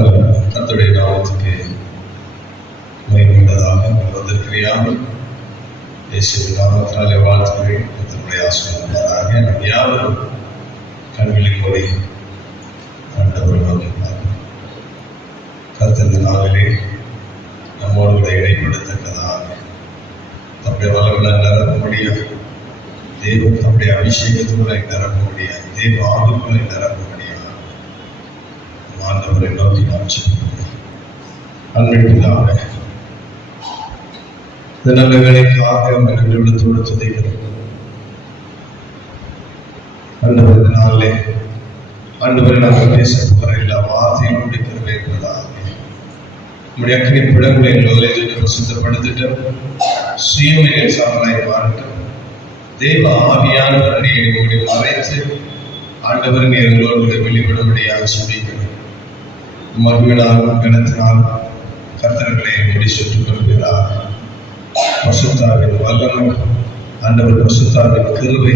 கர்த்தருடைய நாமத்துக்கு மகிமையுள்ளதாக. வந்திருக்கிறையாமல் இயேசுவின் நாமத்தினாலே வாழ்த்துகிறேன். கர்த்தருடைய ஆசீர்வாதமாக நம் யாவரும் கண்களை மூடி ஆண்டவரை நோக்கி பார்ப்போம். கர்த்தர் நாளிலே நம்மோடு கூட இடைப்படுத்தக்கதாக நம்முடைய வளங்களை நிரப்ப முடியாது. தேவன் நம்முடைய அபிஷேகத்துக்குள்ளே நிரப்ப முடியாது. தேவ ஆண்டுக்குள்ளே நிரப்ப முடியாது. ஆண்டவரை நோக்கி நாம் சொல்லுவோம். அன்பிற்காக இந்த நல்ல வேலைக்காக விடுத்தோடு துதைகிறோம். ஆண்டவர் இந்த நாளிலே ஆண்டவரை நாங்கள் பேச போகிற எல்லா வார்த்தையும் முடிக்கிறவே என்பதாக நம்முடைய அக்கறை பிடங்களை எங்களோடு சுத்தப்படுத்திட்டோம். சுயமிக சாமலாய் மாறட்டும். தேவ ஆவியானவர் அடியை மூடி மறைத்து ஆண்டவரின் எங்களோடு வெளிப்படும்படியாக சொல்லிக்கிறோம். மகிழ்வினாலும் கணத்தினால் கர்த்தர்களை மூடி சுட்டுக் கொள்கிறார். பசுத்தாவின் வல்லமை ஆண்டவர் பசுத்தாவின் கிருபை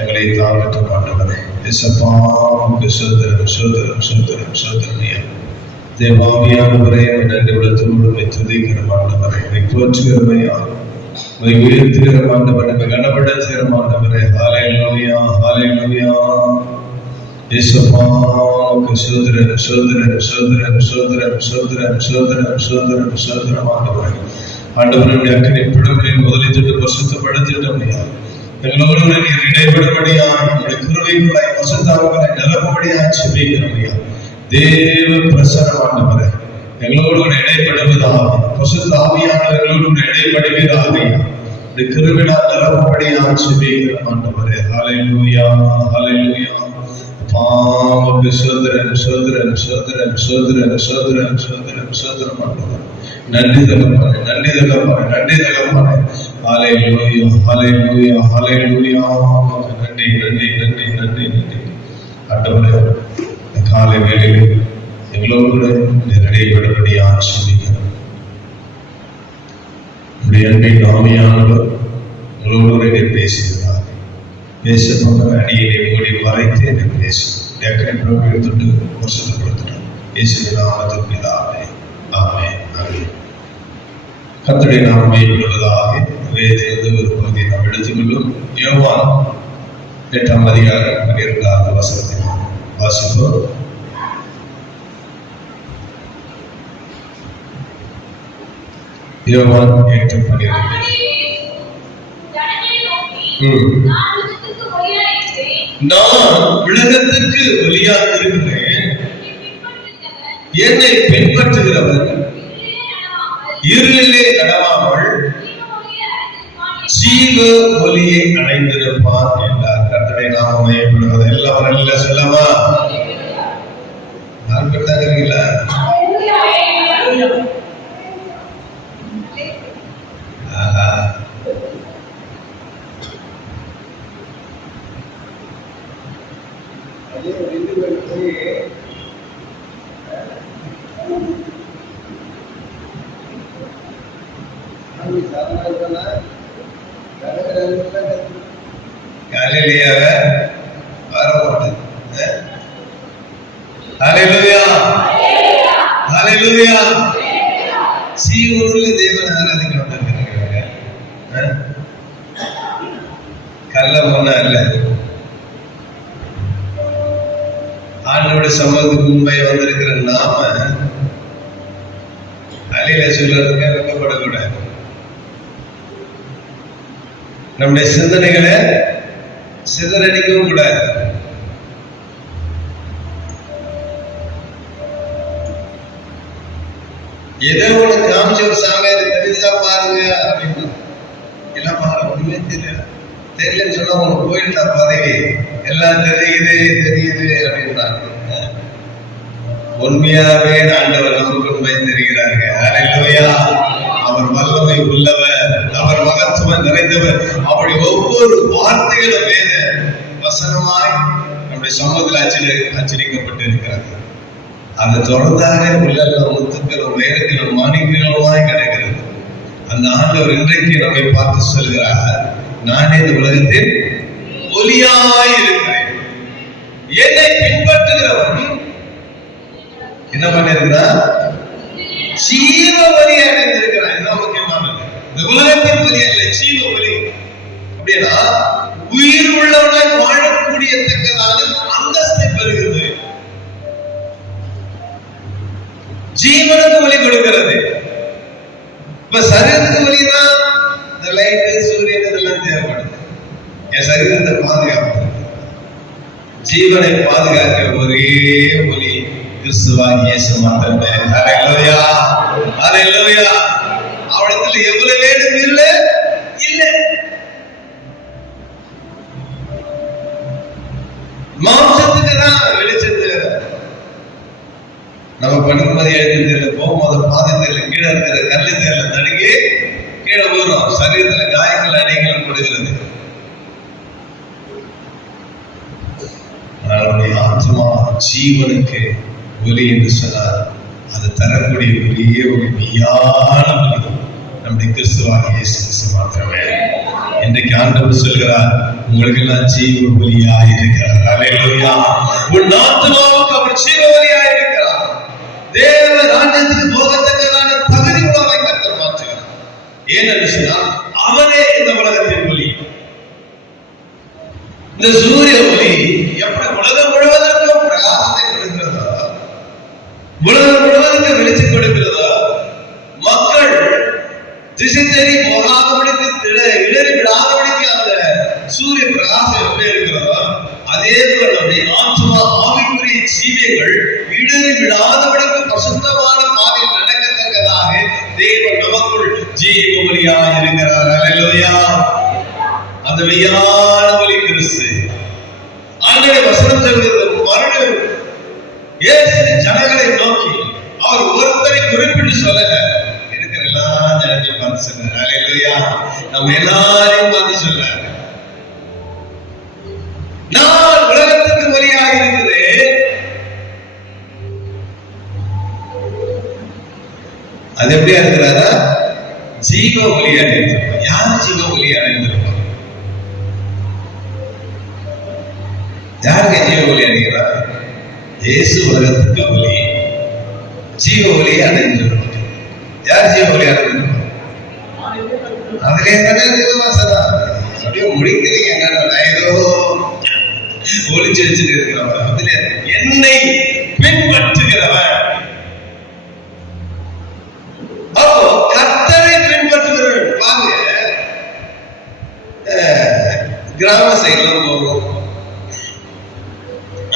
எங்களை தாழ்த்தும். ஆண்டவரே இசப்பாவுக்கு சோதரம் சோதரம் சோதரம் சோதரனையா தேவாவியானவரே நன்றி விடத்தோடு துதிக்கிற ஆண்டவரை போற்றுகிறவையா உயர்த்துகிற ஆண்டவரை கனப்படுத்துகிற ஆண்டவரே ஹல்லேலூயா ஹல்லேலூயா. இயேசுவுக்கு சோதரம் சோதரம் சோதரம் சோதரம் சோதரம் சோதரம் சோதரம் சோதரம் ஆண்டவரே ஆண்டவருடைய அக்கறை பிடங்களில் முதலிட்டு பசுத்தப்படுத்திட்டோம்யா. எங்களோடு நீர் இடைபடும்படியா நம்முடைய கிருபைக்குள்ளாய் பசுத்தாவுகளை நிரப்பும்படியா செபிக்கிறோம்யா. தேவ பிரசன்னம் ஆண்டவரே எங்களோடு இடைப்படுவதாக பசுத்தாவியானவர்களோடு இடைப்படுவதாக இந்த கிருபையா நிரப்பும்படியா செபிக்கிறோம் ஆண்டவரே. ஹல்லேலூயா ஹல்லேலூயா. பாவக்கு சோதரன் சோதரன் சோதரன் சோதரன் சோதரன் சோதரன் சோதரம் ஆண்டவரே நன்றி தகப்பனே நன்றி தகப்பனே நன்றி தகப்பனே. ஹல்லேலூயா ஹல்லேலூயா ஹல்லேலூயா. நன்றி நன்றி நன்றி நன்றி நன்றி ஆண்டவரே. காலை வேளையில் எங்களோடு நிறைவேறும்படியா சொல்லிக்கிறோம். உடைய அன்பின் ஆவியானவர் உங்களோடு பேசுகிறார். பேசப்பட்ட அடியை மூடி மறைத்து எனக்கு பேசும் தொட்டு வருஷப்படுத்துகிறோம். இயேசுவின் நாமத்தில் பிதாவே ஆமென் ஆமென். கர்த்தருடைய நாமம் மகிமைப்படுவதாக. வேதத்திலிருந்து ஒரு பகுதியை நாம் எடுத்துக்கொள்ளும். யோவான் 8ஆம் அதிகாரம் 12வது வசனத்தை வாசிப்போம். யோவான் 8:12. நான் உலகத்துக்கு ஒளியாக இருக்கிறேன். என்னை பின்பற்றுகிறவர் இருளிலே நடவாமல் ஜீவ ஒளியை அடைந்திருப்பார் என்றார். கர்த்தருடைய நாமம் மகிமைப்படுவது. எல்லாம் நல்ல சொல்லவா? நான் பெற்றாங்களா? ஆஹா ஹல்லேலூயா வரமாட்டது. ஹல்லேலூயா ஹல்லேலூயா. சீயோனிலே தேவனை ஆராதிக்க வந்திருக்கிறாங்க. கள்ள பொண்ணா இல்ல, ஆண்டோட சமூகத்துக்கு முன்பே வந்திருக்கிற நாம அலையில சொல்றதுக்கு வெட்கப்படக்கூடாது. நம்முடைய சிந்தனைகளை சிதறடிக்கவும் கூடாது. ஏதோ ஒண்ணு காமிச்ச ஒரு சாமியார் தெரிஞ்சா பாருங்க அப்படின்னு எல்லாம் பாருங்க. ஒண்ணுமே தெரியலன்னு சொன்னா உனக்கு போயிடலாம் பதவி. எல்லாம் தெரியுது அப்படின்றாங்க. உண்மையாவே ஆண்டவர் நமக்கு உண்மை தெரிகிறார்கள். ஹல்லேலூயா. அவர் வல்லமை உள்ளவர், அவர் மகத்துவம் நிறைந்தவர். அப்படி ஒவ்வொரு வார்த்தைகளும் வேத வசனமாய் நம்முடைய சமூகத்தில் அச்சரிக்கப்பட்டு இருக்கிறார்கள். அதை தொடர்ந்தாலே உள்ள முத்துக்களும் வேதங்களும் மாணிக்கங்களுமாய் கிடைக்கிறது. அந்த ஆண்டவர் இன்றைக்கு நம்மை பார்த்து சொல்கிறார், நானே இந்த உலகத்தில் ஒளியாய் இருக்கிறேன். என்னை பின்பற்றுகிறவன் என்ன பண்ணிருக்கிறான்? ஜீவ ஒளி அடைந்திருக்கிறான். இதுதான் முக்கியமானது. இந்த உலகத்தின் ஒளி அல்ல, ஜீவ ஒளி. அப்படின்னா உயிர் உள்ளவனாய் வாழக்கூடியத்தக்கதான அந்தஸ்தை பெறுகிறது. ஜீவனுக்கு ஒளி கொடுக்கிறது. இப்ப சரீரத்துக்கு ஒளிதான் இந்த லைட்டு, சூரியன் இதெல்லாம் தேவைப்படுது. என் சரீரத்தை பாதுகாப்பு, ஜீவனை பாதுகாக்க ஒரே ஒளி கிறிஸ்துவாகிய இயேசு மாத்திரமே. ஹல்லேலூயா, ஹல்லேலூயா. அவரிடத்துல எவ்வளவு வேணும் இல்லை? மாம்சத்துக்கு தான் வெளிச்சத்து. நம்ம படிக்கும்போது எழுதி தெரியல, போகும்போது பாதத்தில் கீழே இருக்கிற கல்லு தேர்ல தடுக்கி கீழே போறோம். சரீரத்துல காயங்கள் அடைகளும் கொடுக்கிறது. ஆத்மா ஜீவனுக்கு ஒலி என்று சொன்னார். அது தரக்கூடிய ஒளியே ஒரு மெய்யான ஒளி நம்முடைய கிறிஸ்துவாகிய இயேசு கிறிஸ்து மாத்திரமே. இன்றைக்கு ஆண்டவர் சொல்கிறார், உங்களுக்கு எல்லாம் ஜீவ ஒளியாக இருக்கிறார். ஹல்லேலூயா. உன் ஆத்மாவுக்கு அவர் ஜீவ ஒளியாக இருக்கிறார். தேவ ராஜ்யத்துக்கு போகத்தக்கதான தகுதி உள்ளவரை கர்த்தர் மாற்றுகிறார். ஏனென்று சொன்னால் அவனே இந்த உலகத்தின் ஒளி. இந்த சூரிய ஒளி எப்படி உலகம் முழுவதற்கும் பிரகாசத்தை கொடுக்கிறதோ, உலகம் முழுவதற்கு வெளிச்சம் கொடுக்கிறதோ, மக்கள் திசை தெரி போகாதபடிக்கு இடறி விடாதபடிக்கு அந்த சூரிய பிரகாசம் எப்படி இருக்கிறதோ, அதே போல நம்முடைய ஆத்மா ஆவிக்குரிய ஜீவியங்கள் இடறி விடாதபடிக்கு பசுத்தமான பாதையில் நடக்கத்தக்கதாக தேவன் நமக்குள் ஜீவ ஒளியாக இருக்கிறார். ஹல்லேலூயா. அந்த மெய்யான ஒளி கிறிஸ்து. ஆண்டவருடைய வசனம் சொல்கிறது, மறுபடியும் இயேசு ஜனங்களை நோக்கி அவர் ஒருத்தரை குறிப்பிட்டு சொல்லல, இருக்கிற எல்லா ஜனங்களையும் பார்த்து சொல்றார். ஹல்லேலூயா. நம்ம எல்லாரையும் பார்த்து சொல்றார், நான் உலகத்துக்கு ஒளியாக இருக்கிறேன். அது எப்படியா இருக்கிறாரா? ஜீவ ஒளி அடைந்திருக்கும். யார் ஜீவ ஒளி அடைந்திருக்கும்? யாருக்கு ஜீவ ஒளி அடைகிறார்? இயேசு உலகத்துக்கு ஒளி, ஜீவ ஒளி அடைந்திருக்கும். யார் ஜீவ ஒளி அடைந்திருக்கும்? அதிலே இருக்குது வாசதான். அப்படியே முடிக்கிறீங்க, என்னன்னா ஏதோ ஒளிச்சு வச்சுட்டு இருக்கிறவன். அதுல என்னை பின்பற்றுகிறவன். அப்போ கர்த்தரை பின்பற்றுகிறவன். பாருங்க, கிராம சைட்லாம் போகும்.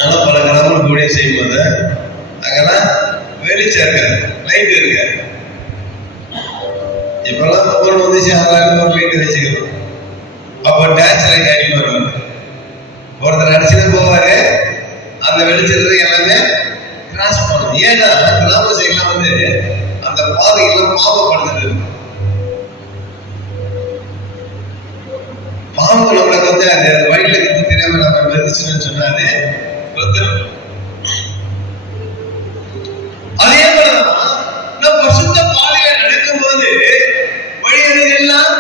ஆனா பல கிராமம் கூட செய்யும்போது அங்கெல்லாம் வெளிச்சம் இருக்காது, லைட் இருக்காது. இப்பெல்லாம் மொபைல் வந்துச்சு, அதனால ஒரு லைட் வச்சுக்கணும். அப்போ டான்ஸ் லைட் அடிக்க வருவாங்க. ஒருத்தர் அடிச்சுட்டு போவாரு, அந்த வெளிச்சத்தை எல்லாமே கிராஸ் பண்ணும். ஏன்னா கிராம சைட்லாம் வந்து அந்த பாதையெல்லாம் பாவப்படுத்திட்டு இருக்கும். பாம்பு நம்மளுக்கு வந்து அந்த வழியில இருந்து தெரியாம நம்ம மெதிச்சுன்னு சொன்னாரு. அதே போலதான் நம் பசுத்த பாதையில நடக்கும் போது வழியெல்லாம்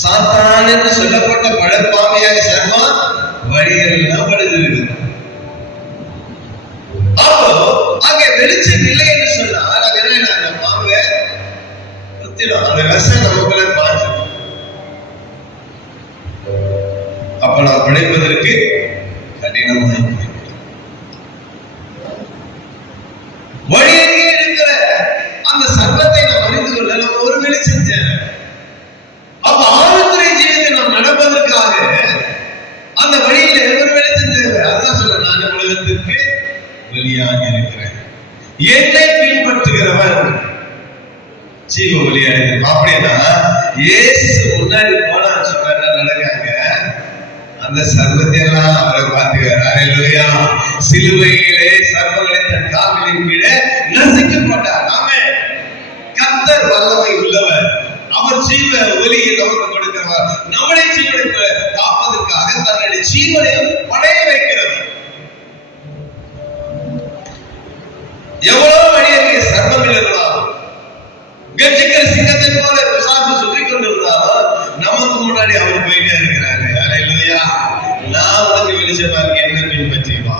சாத்தான் என்று சொல்லப்பட்ட பழப்பாமையாக சர்வம் வழியெல்லாம் படுகிறது. அப்போ அங்கே வெளிச்சம் இல்லை என்று சொன்னால் அது என்ன? பாம்பை குத்திடும். அந்த விஷம் நமக்குள்ள பாய்ச்சல். அப்ப நாம் பிழைப்பதற்கு கடினமாய் வழியருகே இருக்கிற அந்த சர்வத்தை நாம் அறிந்து கொள்ள நம்ம ஒரு வெளிச்சம் தேவை. அப்ப ஆழ்துறை ஜீவத்தை நாம் நடப்பதற்காக அந்த வழியில ஒரு வெளிச்சம் தேவை. அதான் சொல்ல, நான் உலகத்திற்கு வெளியாக இருக்கிறேன். என்னை பின்பற்றுகிறவன் ஜீவ ஒளியாக. அப்படின்னா இயேசு முன்னாடி போனான்னு சொன்னா நடக்காங்க. அந்த சர்வத்தை எல்லாம் அவரை பார்த்துக்கிறார். ஹல்லேலூயா. சிலுவையிலே சர்வங்களை தன் கால்களின் கீழே நசுக்கப்பட்டார். ஆமென். கர்த்தர் வல்லமை உள்ளவர். அவர் ஜீவ ஒளியை நமக்கு கொடுக்கிறவர். நம்முடைய ஜீவனை காப்பதற்காக தன்னுடைய ஜீவனை படைய வைக்கிறவர். எவ்வளவு வழியறிய சர்வங்கள் இருக்கலாம், கட்சிக்கிற சிங்கத்தை போல பிசாசு சுற்றி கொண்டிருந்தாலும் நமக்கு முன்னாடி அவர் போயிட்டே இருக்கிறாரு. ஹல்லேலூயா. நான் உனக்கு வெளிச்சமா இருக்கேன், என்ன பின்பற்றி வா.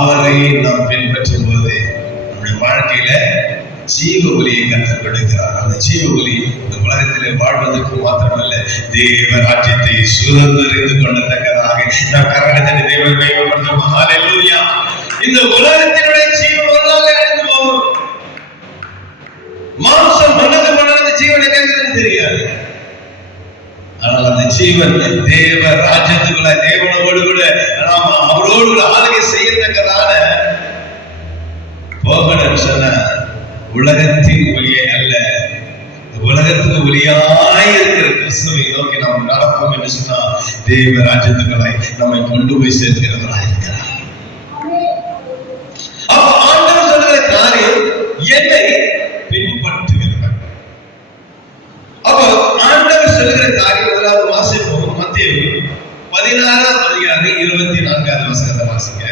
அவரை நாம் பின்பற்றும் போது நம்முடைய வாழ்க்கையில ஜீவ ஒலியை கற்றுக் கொடுக்கிறார். அந்த ஜீவ ஒலி இந்த உலகத்திலே வாழ்வதற்கு மாத்திரமல்ல, தேவ ராஜ்யத்தை சுதந்திரித்துக் கொள்ளத்தக்கதாக நாம் கரகத்தை தேவன் மையப்படுத்தும். ஹல்லேலூயா. இந்த உலகத்தினுடைய ஜீவன் ஒரு நாள் இழந்து போகும். மாம்சம் மனது ஜீவனை கேட்கிறது தெரியாது. ஆனால் அந்த ஜீவன் தேவ ராஜ்யத்துக்குள்ள தேவனோடு கூட நாம அவரோடு கூட ஆளுகை செய்யத்தக்கதான போகணும் சொன்ன உலகத்தின் ஒளியை அல்ல, உலகத்துக்கு ஒளியாய் இருக்கிற கிறிஸ்துவை நோக்கி நாம் நடப்போம் என்று சொன்னா தேவ ராஜ்யத்துக்களை நம்மை கொண்டு போய் சேர்க்கிறவராக இருக்கிறார். அப்ப ஆண்டவர் சொல்லுகிற காரியம் என்னை பின்பற்றுகிறவர். அப்போ ஆண்டவர் சொல்லுகிற காரியம் முதலாவது வாசிப்போம். மத்தேயு 16ஆம் அதிகாரம் 24வது வசனத்தை வாசிங்க.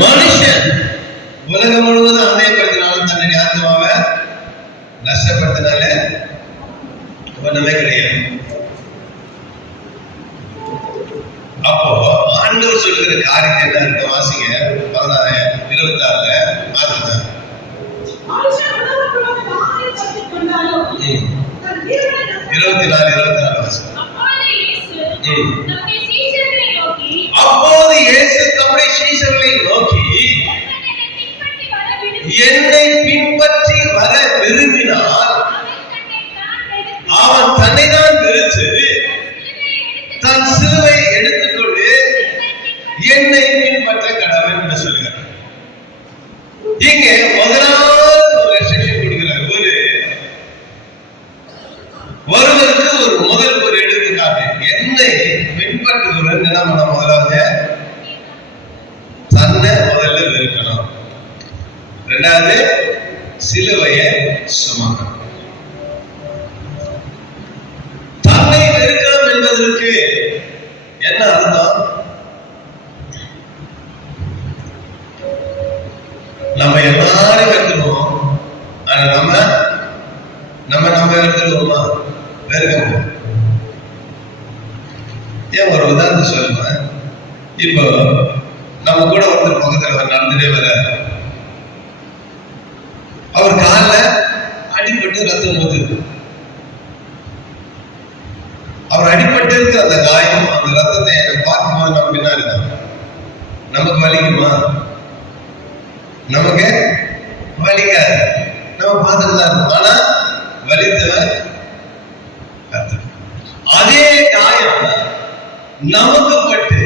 மனுஷன் உலகம் முழுவதும் ஆதாயப்படுத்தினாலும் தன்னை ஆத்மாவை நஷ்டப்படுத்தினால ஒண்ணுமே கிடையாது. அப்போ ஆண்டவர் சொல்லுகிற காரியத்தை என்ன இருக்கு வாசிங்க. 16:26 ஆத்மா 24 வாசிங்க. அப்போது இயேசு தம்முடைய சீஷர்களை நோக்கி, என்னை பின்பற்றி வர விரும்பினால் அவன் தன்னை தான் வெறுத்து தன் சிலுவை எடுத்துக்கொண்டு என்னை பின்பற்ற கடவன் என்று சொல்கிறார். இங்கே முதலாவது ஒரு ரெஸ்ட்ரிக்ஷன் கொடுக்கிறார். ஒருவருக்கு முதல் ஒரு எடுத்துக்காட்டு. என்னை பின்பற்றுகிறவன் என்ன பண்ண, முதலாவது தன்னை முதல்ல வெறுக்கணும், இரண்டாவது சிலுவையை சுமக்கணும். தன்னை வெறுக்கணும் என்பதற்கு என்ன அர்த்தம்? நம்ம எல்லாரும் வெறுத்துருவோம். ஆனா நம்ம வெறுத்துருவோமா? வெறுக்க. ஏன் ஒரு உதாரணம் சொல்லுவேன். இப்போ நம்ம கூட ஒருத்தர் பக்கத்தில் நடந்துட்டே வர, அவர் காலில் அடிபட்டு ரத்தம் ஊத்துது. அவர் அடிபட்டு இருக்கிற அந்த காயம், அந்த ரத்தத்தை பார்க்கும்போது நம்ம பின்னாடி நமக்கு வலிக்குமா? நமக்கு வலிக்காது. நம்ம பார்த்துட்டு தான் இருக்கும். ஆனா வலித்தவன் அதே காயம் நமக்கு பட்டு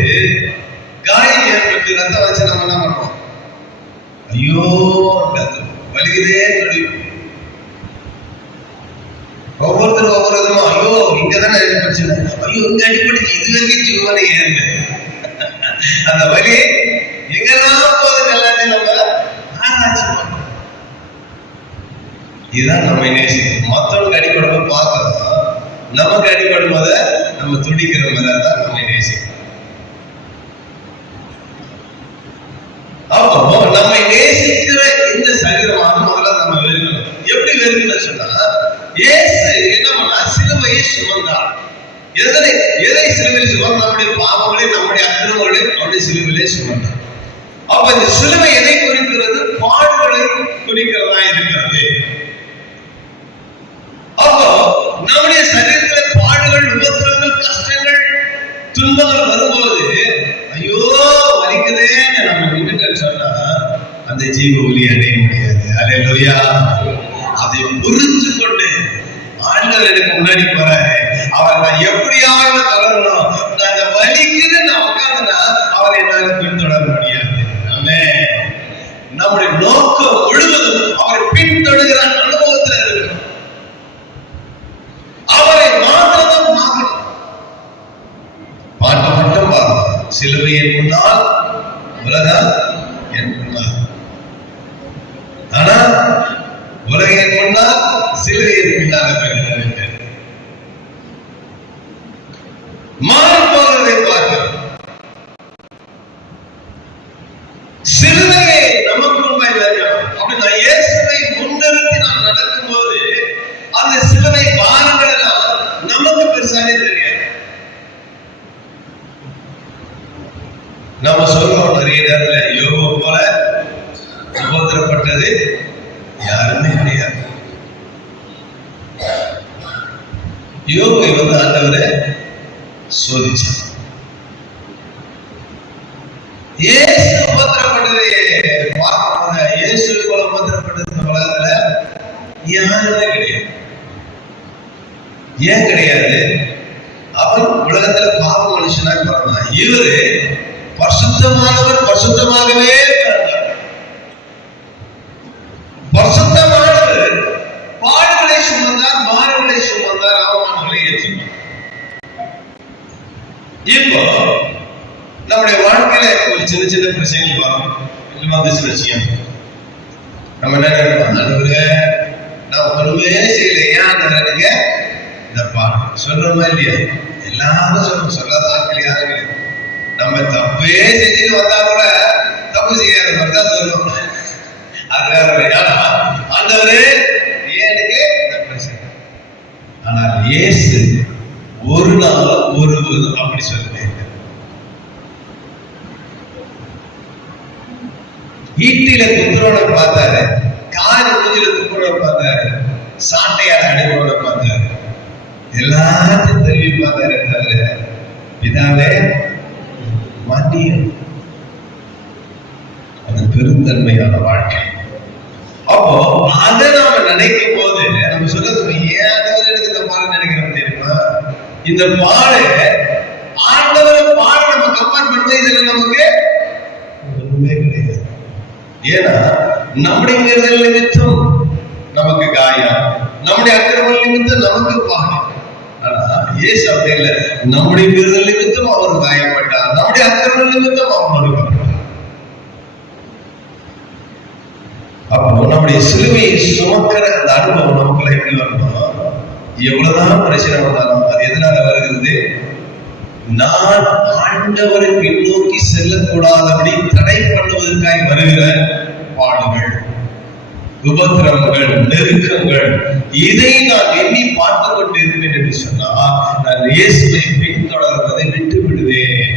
காயம் ஏற்பட்டு ரத்தம் வச்சு நம்ம என்ன பண்ணுவோம்? ஐயோ ரத்தம் வலிக்குதே. ஒவ்வொருத்தரும் ஒவ்வொரு விதமா, ஐயோ இங்கதானே பிரச்சனை, ஐயோ இங்க அடிப்பட்டு இது வரைக்கும் ஜீவனை ஏறுது. அந்த வலி எங்கெல்லாம் போகுது எல்லாத்தையும் நம்ம ஆராய்ச்சி பண்ணணும். இதுதான் நம்ம நேசிக்கும். மற்றவங்களுக்கு அடிப்படும் பார்க்கறோம், நமக்கு அடிப்படும் போத நம்ம துடிக்கிற மாதிரி தான் நம்ம நேசிக்கும். அப்போ நம்மை நேசிக்கிற இந்த சரீரமாக முதல்ல நம்ம வெறுக்கணும். எப்படி வெறுக்கணும் சொன்னா, இயேசு என்ன பண்ணா, சிலுவையை சுமந்தார். எதை சிலுவையில் சுமந்தார்? நம்முடைய பாவங்களை, நம்முடைய அக்கிரமங்களை அவருடைய சிலுவையிலே சுமந்தார். அப்ப இந்த சிலுவை எதை குறிக்கிறது? பாடுகளை குறிக்கிறதா இருக்கிறது. அப்போ நம்முடைய சரீரத்தில் பாடுகள், உபத்திரங்கள், கஷ்டங்கள், துன்பங்கள் வரும்போது ஐயோ வலிக்குதே நம்ம நின்றுட்டு சொன்னா அந்த ஜீவ ஒலி அடைய முடியாது. அல்லேலூயா. அதை புரிஞ்சு கொண்டு ஆண்டவர் எனக்கு முன்னாடி போறாரு, அவர் நான் எப்படியாவது தொடரணும், நான் அந்த வலிக்குது நான் உட்கார்ந்தா அவர் என்னால பின்தொடர முடியாது. ஆமென். நம்முடைய நோக்கம் முழுவதும் அவரை பின்தொடர்கிற அனுபவத்தில் இருக்கும். அவரை மாற்றதான் பார்க்கணும். பாட்டை மட்டும் பார்க்கணும். சிலுவையின் முன்னால் உலகம் என் முன்னால். ஆனா உலகின் முன்னால் சிலுவையின் பின்னால் மாறி போகிறதை பார்க்கணும். சிலுவையை நமக்கு முன்பாய் வைக்கணும். அப்படி நான் இயேசுவை முன்னிறுத்தி நான் நடக்கும்போது நம்ம சொல்றோம் நிறைய நேரத்துல யோபு போல உபத்திரப்பட்டது யாருமே கிடையாது. யோபு ஆண்டவரை சோதிச்சார். இயேசு உபத்திரப்பட்டது இயேசு போல உபத்திரப்பட்டது இந்த உலகத்துல யாருமே கிடையாது. ஏன் கிடையாது? அவர் உலகத்துல பாவ மனுஷனாக பிறந்தார். இவரு பரிசுத்தமானவர், பரிசுத்தமாகவே பிறந்தார். பரிசுத்தமானவர் பாடுகளை சுமந்தார், மாறுகளை சுமந்தார், அவமானங்களை ஏற்றினார். இப்போ நம்முடைய வாழ்க்கையில ஒரு சின்ன சின்ன பிரச்சனைகள் வரும். வந்துச்சு விஷயம் நம்ம என்ன நினைப்போம், நடுவுல நான் ஒருவே செய்யல, ஏன் நினைக்க இந்த பாடம் சொல்றோமா இல்லையா? எல்லாரும் சொல்லணும், சொல்லாத ஆட்கள் யாரும் இல்லை. நம்ம தப்பே செஞ்சுட்டு வந்தா கூட தப்பு செய்யாத மாதிரி தான் சொல்லுவோம். அது வேற. ஆனா ஆண்டவரே எனக்கு இந்த பிரச்சனை. ஆனால் இயேசு ஒரு நாள் ஒருவரும் அப்படி சொல்லுங்க. ஈட்டில குத்துறவனை பார்த்தாரு, காரி மூஞ்சில துப்புறவனை பார்த்தாரு, சாட்டையால அடிப்பவனை பார்த்தாரு, எல்லாத்தையும் தெரிவி பார்த்தாரு. தவிர பிதாவே மன்னியும். அது பெருந்தன்மையான வாழ்க்கை. அப்போ அதை நாம நினைக்கும் போது நம்ம சொல்றது, ஏன் எனக்கு இந்த பாடம் நினைக்கிறோம் தெரியுமா? இந்த பாடு ஆண்டவரை பாட நம்ம கம்பேர் பண்ண இதுல நமக்கு ஒண்ணுமே கிடையாது. ஏன்னா நம்முடைய மீறுதல் நிமித்தம் நமக்கு காயம், நம்முடைய அக்கிரமம் நிமித்தம் நமக்கு பாகம். ஆனா இயேசு அப்படி இல்லை. நம்முடைய மீறுதல் நிமித்தம் அவர் காயப்பட்டார், நம்முடைய அக்கிரமம் நிமித்தம் அவர் மறுக்கப்பட்டார். அப்போ நம்முடைய சிலுவையை சுமக்கிற அந்த அனுபவம் நமக்குள்ள எப்படி வரணும்? எவ்வளவுதான் பிரச்சனை வந்தாலும் அது எதனால வருகிறது? நான் ஆண்டவரை பின்னோக்கி செல்லக்கூடாதபடி தடை பண்ணுவதற்காக வருகிற பாடுகள், உபத்திரவங்கள், நெருக்கங்கள், இதை நான் எண்ணி பார்த்து கொண்டு இருப்பேன் என்று சொன்னால் நான் இயேசுவை பின்தொடர்வதை விட்டு விடுவேன்.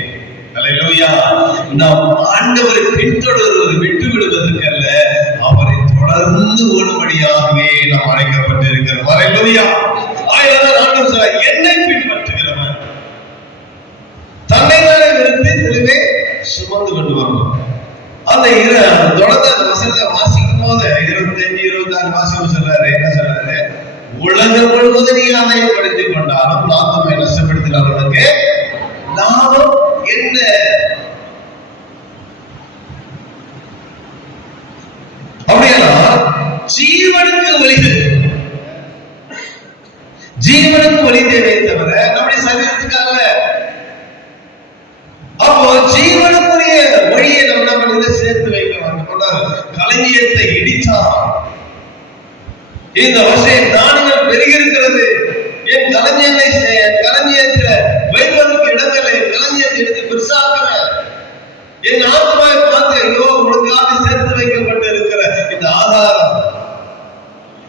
அல்லேலூயா. நாம் ஆண்டவரை பின்தொடர்வதை விட்டு விடுவதற்கு அல்ல, அவரை தொடர்ந்து ஓடும்படியாகவே நாம் அழைக்கப்பட்டிருக்கிறோம். அல்லேலூயா. ஆயிரம் ஆண்டவர் சொல்றார், என்னை பின்பற்றுகிறவன் தன்னை தானே நிறுத்தி தெளிவே சுமந்து கொண்டு வரணும். அந்த தொடர்ந்து அந்த வசனத்தை வாசிக்கும் போது 25, 26 வாசிக்கும் சொல்றாரு. என்ன சொல்றாரு? உலகம் முழுவதும் நீ ஆதாயப்படுத்திக் கொண்டாலும் லாபம் நஷ்டப்படுத்தினாலும் உனக்கு லாபம் என்ன? அப்படின்னா ஜீவனுக்கு வழி, ஜீவனுக்கு வழி தேவை தவிர நம்முடைய சரீரத்துக்காக. அப்போ ஜீவனுக்குரிய வழியை நம்ம சேர்த்து வைக்க வேண்டும். களஞ்சியத்தை இடித்தான், இந்த வருஷம் தானியங்கள் பெருகிருக்கிறது, என் களஞ்சியத்துல வைப்பதற்கு இடங்களை களஞ்சியத்தை எடுத்து பெருசாக்குறேன். என் ஆத்மாவை பார்த்து, ஐயோ உனக்காக சேர்த்து வைக்கப்பட்டு இருக்கிற இந்த ஆதாரம்,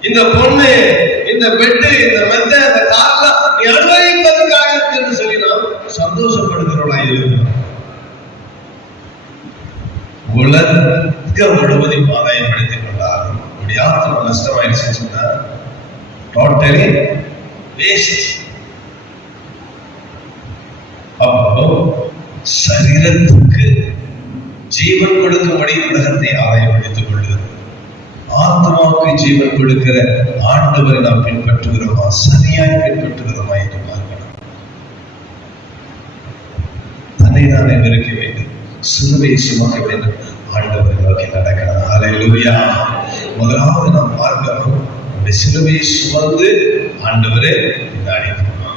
இந்த பொண்ணு, இந்த பெட்டு, இந்த மெத்த, இந்த காரணம் நீ அனுபவிப்பதற்காக இருக்கு என்று சொல்லி நாம் சந்தோஷப்படுகிறவர்களா இருக்கிறோம். உலகம் முழுவதையும் ஆதாயப்படுத்திக் கொண்டாலும் உடைய ஆத்மா நஷ்டமாயிடுச்சுன்னு சொன்னா டோட்டலி வேஸ்ட். அப்போ சரீரத்துக்கு ஜீவன் கொடுக்கும்படி உலகத்தை ஆதாயப்படுத்திக் கொள்வது, ஆத்மாவுக்கு ஜீவன் கொடுக்கிற ஆண்டவரை நாம் பின்பற்றுகிறோமா, சரியாய் பின்பற்றுகிறோமா என்று பார்க்கணும். தன்னை தானே வெறுக்க வேண்டும், சிலுவையை சுமக்க வேண்டும், ஆண்டவரை நோக்கி நடக்கணும். அல்லேலூயா. முதலாவது நாம் பார்க்கிறோம், சிலுவையை சுமந்து ஆண்டவரை அழைக்கணும்.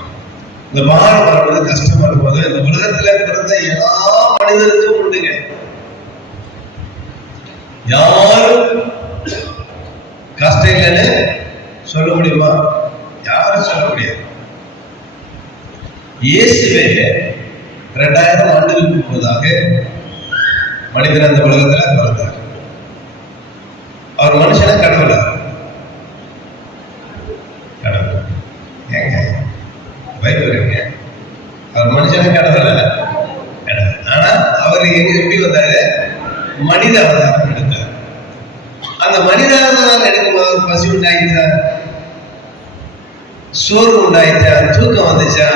இந்த பாரம் வருவது, கஷ்டம் வரும்போது இந்த உலகத்துல பிறந்த எல்லா மனிதருக்கும் உண்டுங்க. யாரும் கஷ்டம் இல்லைன்னு சொல்ல முடியுமா? யாரும் சொல்ல முடியாது. இயேசுவே 2000 ஆண்டுகளுக்கு முன்பதாக மனிதன் அந்த உலகத்துல பிறந்தார். அவர் மனுஷன கடவுளா? கடவுள். ஏங்க பயப்படுறீங்க? அவர் மனுஷன கடவுள் அல்ல, கடவுள். ஆனா அவர் எங்க மனித அவதாரம் எடுத்தார். அந்த மனித அவதாரம் எடுக்கும்போது பசி உண்டாயிச்சா, சோறு உண்டாயிச்சா, தூக்கம் வந்துச்சா,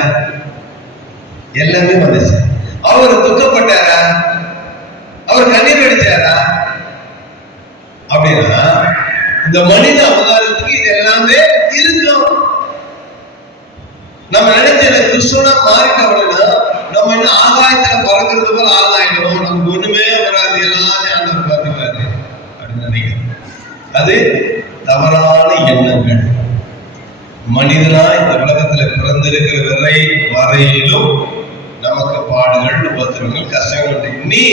எல்லாமே வந்துச்சு. அவர் துக்கப்பட்டாரா, அவர் கண்ணீர் வடிச்சாரா? அப்படின்னா இந்த மனித அவதாரத்துக்கு இது எல்லாமே இருக்கும். நம்ம நினைச்ச கிறிஸ்துவனா மாறிட்டோம்னா நம்ம என்ன ஆகாயத்துல பறக்கிறது போல ஆகாயிடும், நமக்கு ஒண்ணுமே வராது, எல்லாத்தையும் ஆண்டவர் பார்த்துக்கிறாரு அப்படின்னு நினைக்கிறேன். அது தவறான எண்ணங்கள். மனிதனா இந்த உலகத்துல பிறந்திருக்கிற வரையிலும் நமக்கு பாடுகள், உபத்திரங்கள், கஷ்டங்கள். நீ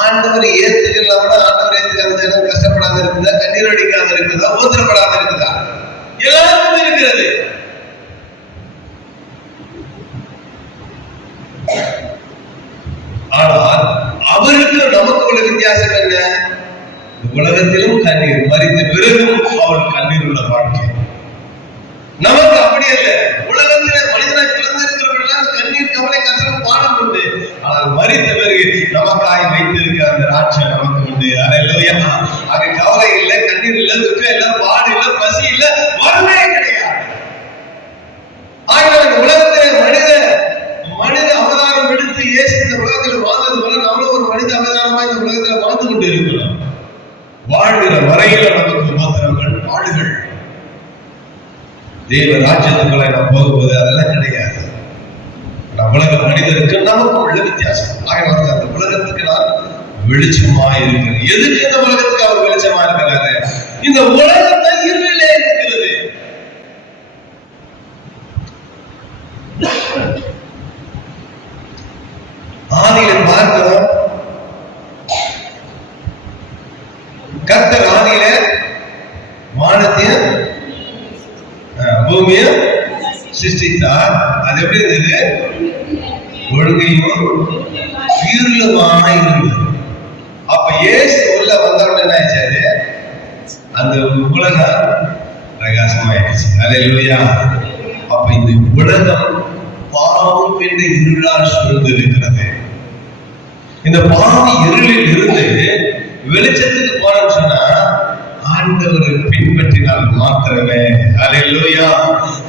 ஆண்டவரை ஏத்துக்கலாம், ஆண்டவரை ஏத்துக்காத கஷ்டப்படாத இருக்குதா, கண்ணீர் அடிக்காத இருக்குதா, உபத்திரப்படாத இருக்குதா? எல்லாருக்கும் இருக்கிறது. ஆனால் அவருக்கு நமக்கு உள்ள வித்தியாசம் என்ன? உலகத்திலும் கண்ணீர், மறித்த பிறகும் அவள் கண்ணீர் உள்ள வாழ்க்கை. நமக்கு அப்படி அல்ல. உலகத்தில மனிதனாய் பிறந்திருக்கிறவர்கள் கண்ணீர், கவலை, கஷ்டம், பாடம் உண்டு. ஆனால் மறித்த பிறகு நமக்காய் வைத்திருக்கிற அந்த ராட்சியம் நமக்கு உண்டு. அல்லேலூயா. அங்க கவலை இல்லை, கண்ணீர் இல்லை, துக்கம் இல்லை, பாடு இல்லை, பசி இல்லை, வரவே கிடையாது. ஆகிய உலகத்திலே மனித அவதாரம் எடுத்து இயேசு இந்த உலகத்தில் வாழ்ந்தது போல நம்மளும் ஒரு மனித அவதாரமா இந்த உலகத்தில் வாழ்ந்து கொண்டு இருக்கிறோம். வாழ்கிற வரையில நமக்கு உபத்திரங்கள், பாடுகள். தேவ ராஜ்யத்துக்குள்ள நாம் போகும்போது அதெல்லாம் கிடையாது. உலக மனிதருக்கு நமக்கு உள்ள வித்தியாசம். ஆகிய அந்த உலகத்துக்கு நான் வெளிச்சமா இருக்கிறேன். எதுக்கு இந்த உலகத்துக்கு அவர் வெளிச்சமா இருக்கிறாரு? இந்த உலகத்தை இருளிலே இருக்கிறது. ஆதியில பார்க்கிறோம், கர்த்தர் ஆதியில வானத்தையும் பூமியும் சிருஷ்டித்தார். அது எப்படி இருந்தது? ஒழுங்கையும் இருளுமாய் இருந்தது. அப்ப இயேசு உள்ள வந்தவன என்ன ஆயிடுச்சாரு? அந்த உலகம் பிரகாசமாயிடுச்சு. அல்லேலூயா. அப்ப இந்த உலகம் பாவம் என்ற இருளால் சூழ்ந்து இருக்கிறது. இந்த பாவி இருளில் இருந்து வெளிச்சத்துக்கு போறோம்னு சொன்னா ஆண்டவரை பின்பற்றினால் மாத்திரமே. அல்லேலூயா.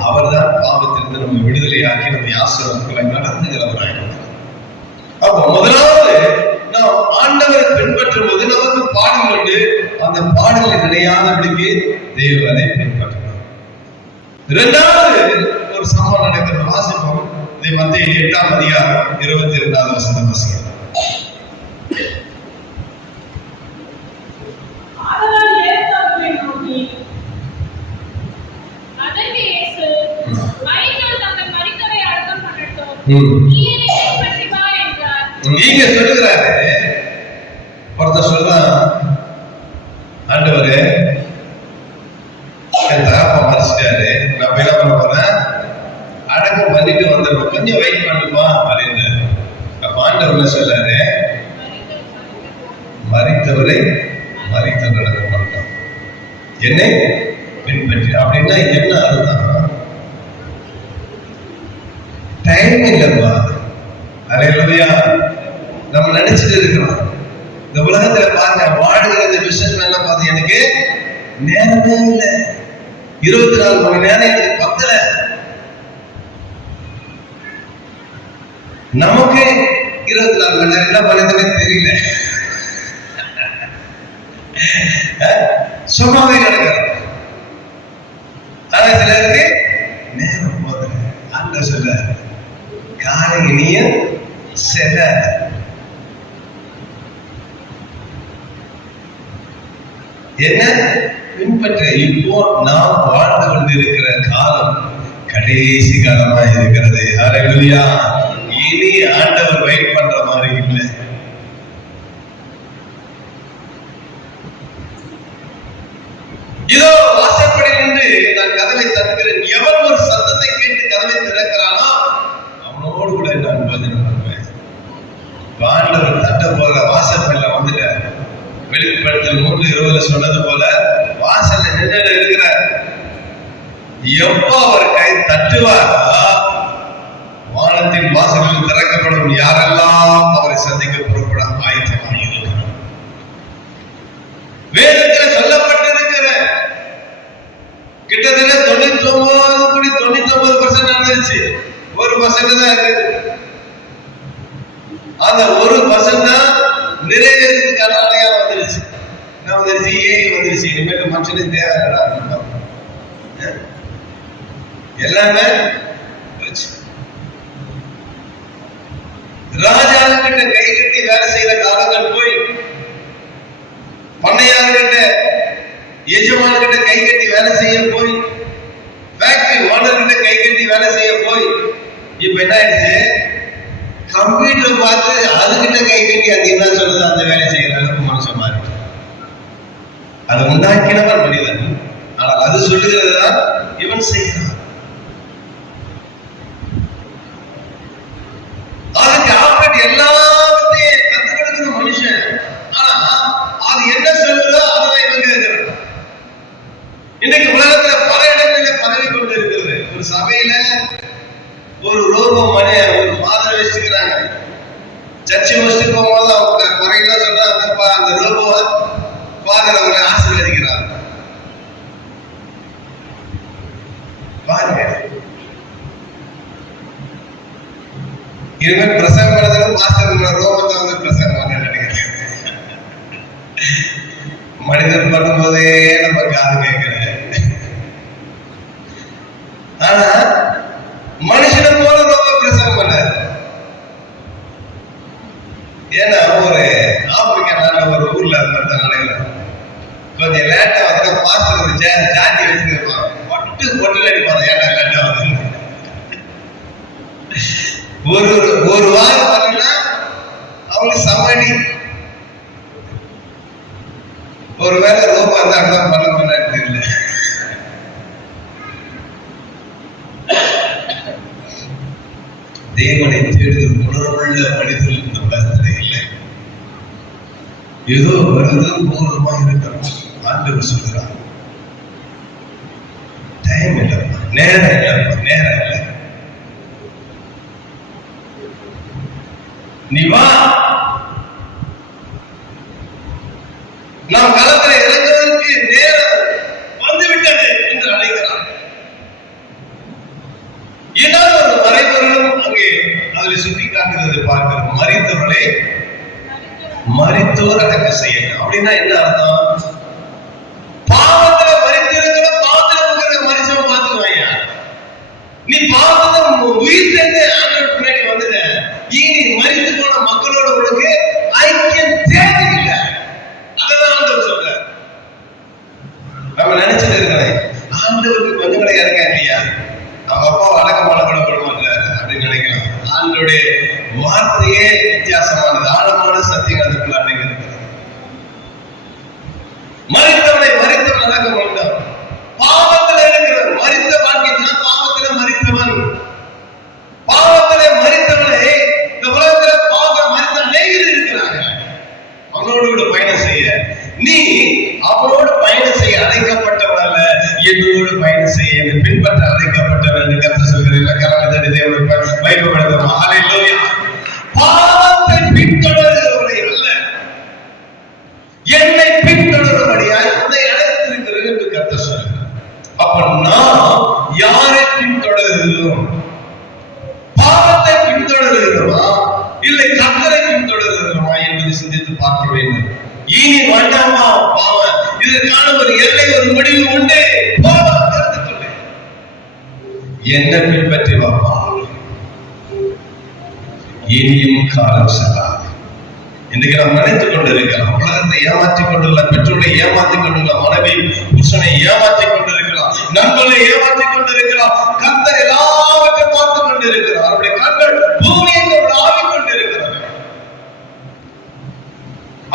அவர்தான் பாவத்திலிருந்து நம்ம விடுதலையாக்கி நம்ம ஆசீர்வாதங்களை நடத்துகிறவராயிருக்கிறார். அப்போ முதலாவது நாம் ஆண்டவரை பின்பற்றும் போது நமக்கு பாடல் உண்டு. அந்த பாடலை நினையாதபடிக்கு தேவனை பின்பற்றணும். இரண்டாவது ஒரு சம்பவம் நடக்கிறது, வாசிப்போம். இதை மத்தேயு 8ஆம் அதிகாரம் 22வது வசனம் வாசிக்கிறோம். நீங்க சொல்லுகிறாரு, ஒருத்தர் சொல்றான், ஆண்டவரே என் தகப்ப மறைச்சிட்டாரு, நான் போய் என்ன பண்ண போறேன், அடக்கம் பண்ணிட்டு வந்துடுவோம், கொஞ்சம் வெயிட் பண்ணுமா அப்படின்னு. அப்ப ஆண்டவர் சொல்லாரு, மறித்தவரை மறித்தவர்கள் பண்ணோம், என்னை பின்பற்றி. அப்படின்னா என்ன அர்த்தம்? டைம் இல்லப்பா. அல்லேலூயா. நம்ம நினைச்சிட்டு இருக்கிறோம், இந்த உலகத்துல பாருங்க, வாடுகிற இந்த பிசினஸ் எல்லாம் பார்த்து எனக்கு நேரமே இல்லை, 24 மணி நேரம் எனக்கு பத்தல. நமக்கு 24 மணி நேரம் என்ன பண்ணதுன்னு தெரியல, சும்மாவே கிடக்கிறோம். ஆனா சிலருக்கு நேரம் போதும். அந்த சொல்ல காலை இனிய செல என்ன பின்பற்ற. இப்போ நாம் வாழ்ந்து கொண்டிருக்கிற காலம் கடைசி காலமா இருக்கிறது. அல்லேலூயா. இனி ஆண்டவர் வெயிட் பண்ற மாதிரி இல்லை. இதோ வாசற்படி நின்று நான் கதவை தட்டுகிறேன், எவன் ஒரு சத்தத்தை கேட்டு கதவை திறக்கிறானோ அவனோடு கூட நான் பஜனை பண்ணுவேன். ஆண்டவர் தட்ட போற வாசற்படியில வந்துட்டார். வெளிப்படுத்தல் 3:20 சொன்னது போல வாசல்ல நின்று இருக்கிறார். எப்போ அவர் கை தட்டுவாரா வானத்தின் வாசல்கள் திறக்கப்படும். யாரெல்லாம் அவரை சந்திக்க புறப்பட ஆயத்தமாக இருக்கிறார். கிட்டத்தட்ட 99% நடந்துருச்சு. 1% தான் இருக்குது. அந்த 1% தான் நிறைவேறதுக்கான அடையாளம் வந்துருச்சு. என்ன வந்துருச்சு? ஏஐ வந்துருச்சு. இனிமேல் மனுஷனே தேவையில்லை. எல்லாமே ராஜாக்கிட்ட கை கட்டி வேலை செய்யற காலங்கள் போய் பண்ணையார்கிட்ட எஜமான்கிட்ட கை கட்டி வேலை செய்ய போய் ஃபேக்டரி ஓனர்கிட்ட கை கட்டி வேலை செய்ய போய் இப்ப என்ன ஆயிடுச்சு? கம்ப்யூட்டர் பார்த்து அதுகிட்ட கை கட்டி அது என்ன சொல்லுது அந்த வேலை செய்யற அளவுக்கு மனுஷன் மாறி. அதை உண்டாக்கினவர் மனிதன், ஆனால் அது சொல்லுகிறது தான் இவன் செய்கிறான். அதுக்கு ஆப்ரேட் எல்லாத்தையும் கத்து கொடுக்கிற மனுஷன், ஆனா அது என்ன சொல்லுதோ அதான் இவங்க இருக்கிறான். இன்னைக்கு உலகத்துல பல இடங்களில் பரவி கொண்டு இருக்கிறது. ஒரு சபையில ஒரு ரோபோ மணி ஒரு ஃபாதர் வச்சுக்கிறாங்க. சர்ச்சை முடிச்சுட்டு போகும்போது அவங்க குறையெல்லாம் சொல்றாங்க, அந்த ரோபோ ஃபாதர் அவங்களை ஆசீர்வதிக்கிறார். பாருங்க, இனிமேல் பிரசங்கம் பண்ணதுல மாஸ்டர் ரோபோத்தை வந்து பிரசங்கம் பண்ண நினைக்கிறேன். மனிதன் பண்ணும்போதே நம்ம காது கேட்கிறேன். ஆனா மனுஷனை போல ரோபோ பிரசங்கம் பண்ண. ஏன்னா ஒரு ஆப்பிரிக்கா நாடு ஒரு ஊர்ல இருந்ததுனால கொஞ்சம் லேட்டா வந்து மாஸ்டர் ஒரு ஜாட்டி வச்சிருப்பான். பொட்டு அடிப்பாங்க. ஏன்னா லேட்டா வந்து ஒரு வாரம் பண்ணா அவங்களுக்கு சமாளி. ஒருவேளை ரோபோ தான் பண்ண தெரியல. தேவனை தேடுதல் உணர்வுள்ள மனிதர்கள் இந்த உலகத்திலே இல்லை. ஏதோ வருதல் பூர்வமா இருக்கிறோம். ஆண்டவர் சொல்கிறார், டைம் இல்லப்பா, நேரம் இல்லப்பா, நேரம் இல்லை, நீ வா, நாம் களத்தில் இறங்குவதற்கு நேரம் வந்துவிட்டது என்று அழைக்கிறார். ஏதாவது ஒரு மறைபொருளும் அங்கே அதில் சுட்டி காட்டுகிறது பார்க்கிறோம். மரித்தவர்களே மரித்தோர் அடக்க செய்யணும் அப்படின்னா என்ன அர்த்தம்? பாவத்துல மரித்திருக்கிற பாவத்துல மனுஷன் பார்த்துக்குவாங்க. நீ பாவத்தை உயிர் தெரிந்து ஆண்டவர் பின்னாடி வந்துட்ட. இனி மரித்து போன மக்களோட உனக்கு ஐக்கியம் தேவையில்லை. அதான் ஆண்டவர் சொல்ற. நம்ம நினைச்சிட்டு இருக்கிறேன், ஆண்டவருக்கு கொஞ்சம் கூட இறங்க இல்லையா, அவங்க அப்பா வழக்கம் வளப்படப்படுவாங்க அப்படின்னு நினைக்கலாம். ஆண்டோடைய வார்த்தையே வித்தியாசமானது, ஆழமான சத்தியம் அதுக்குள்ள அடங்கியிருக்கிறது. மரித்தவனை மரித்தவன் அடக்க மாட்டான். பாவத்தில் இருக்கிறவன் மரித்த வாழ்க்கைதான் பாவத்தில மரித்தவன். பாவத்திலே மரித்தவனை இந்த உலகத்துல பாவம் மரித்த அநேகர் இருக்கிறாங்க. அவனோடு பயணம் செய்ய நீ அவனோடு பயணம் செய்ய அழைக்கப்பட்டவன் அல்ல, என்னோடு பயணம் செய்ய பின்பற்ற அழைக்கப்பட்டவன் என்று கர்த்தர் சொல்கிறார். கர்த்தருடைய தேவனுடைய பைபிள் எழுதுறோம். ஹல்லேலூயா. பாவத்தை பின்தொடருகிறவரை அல்ல, என்னை பின்தொடரும்படியாய் உன்னை அழைத்திருக்கிறேன் என்று கர்த்தர் சொல்கிறார். அப்ப நாம் யாரை பின்தொடருகிறோம்? பாவத்தை பின்தொடருகிறோமா இல்லை கர்த்தரை பின்தொடருகிறோமா என்பதை சிந்தித்து பார்க்க வேண்டும். இனி வேண்டாமா பாவம், இதற்கான ஒரு எல்லை, ஒரு முடிவு உண்டு. என்ன பின்பற்றி வாப்பா, இனியும் காலம் செல்லாது. இன்றைக்கு நாம் நினைத்துக் கொண்டிருக்கிறோம், உலகத்தை ஏமாற்றிக் கொண்டுள்ள, பெற்றோரை ஏமாற்றிக் கொண்டுள்ள, மனைவி புருஷனை ஏமாற்றிக் கொண்டிருக்கலாம், நண்பர்களை ஏமாற்றிக் கொண்டிருக்கலாம். கர்த்தர் எல்லாவற்றையும் பார்த்துக் கொண்டிருக்கிறார். அவருடைய கண்கள் பூமியை ஆவிக் கொண்டிருக்கிறார்.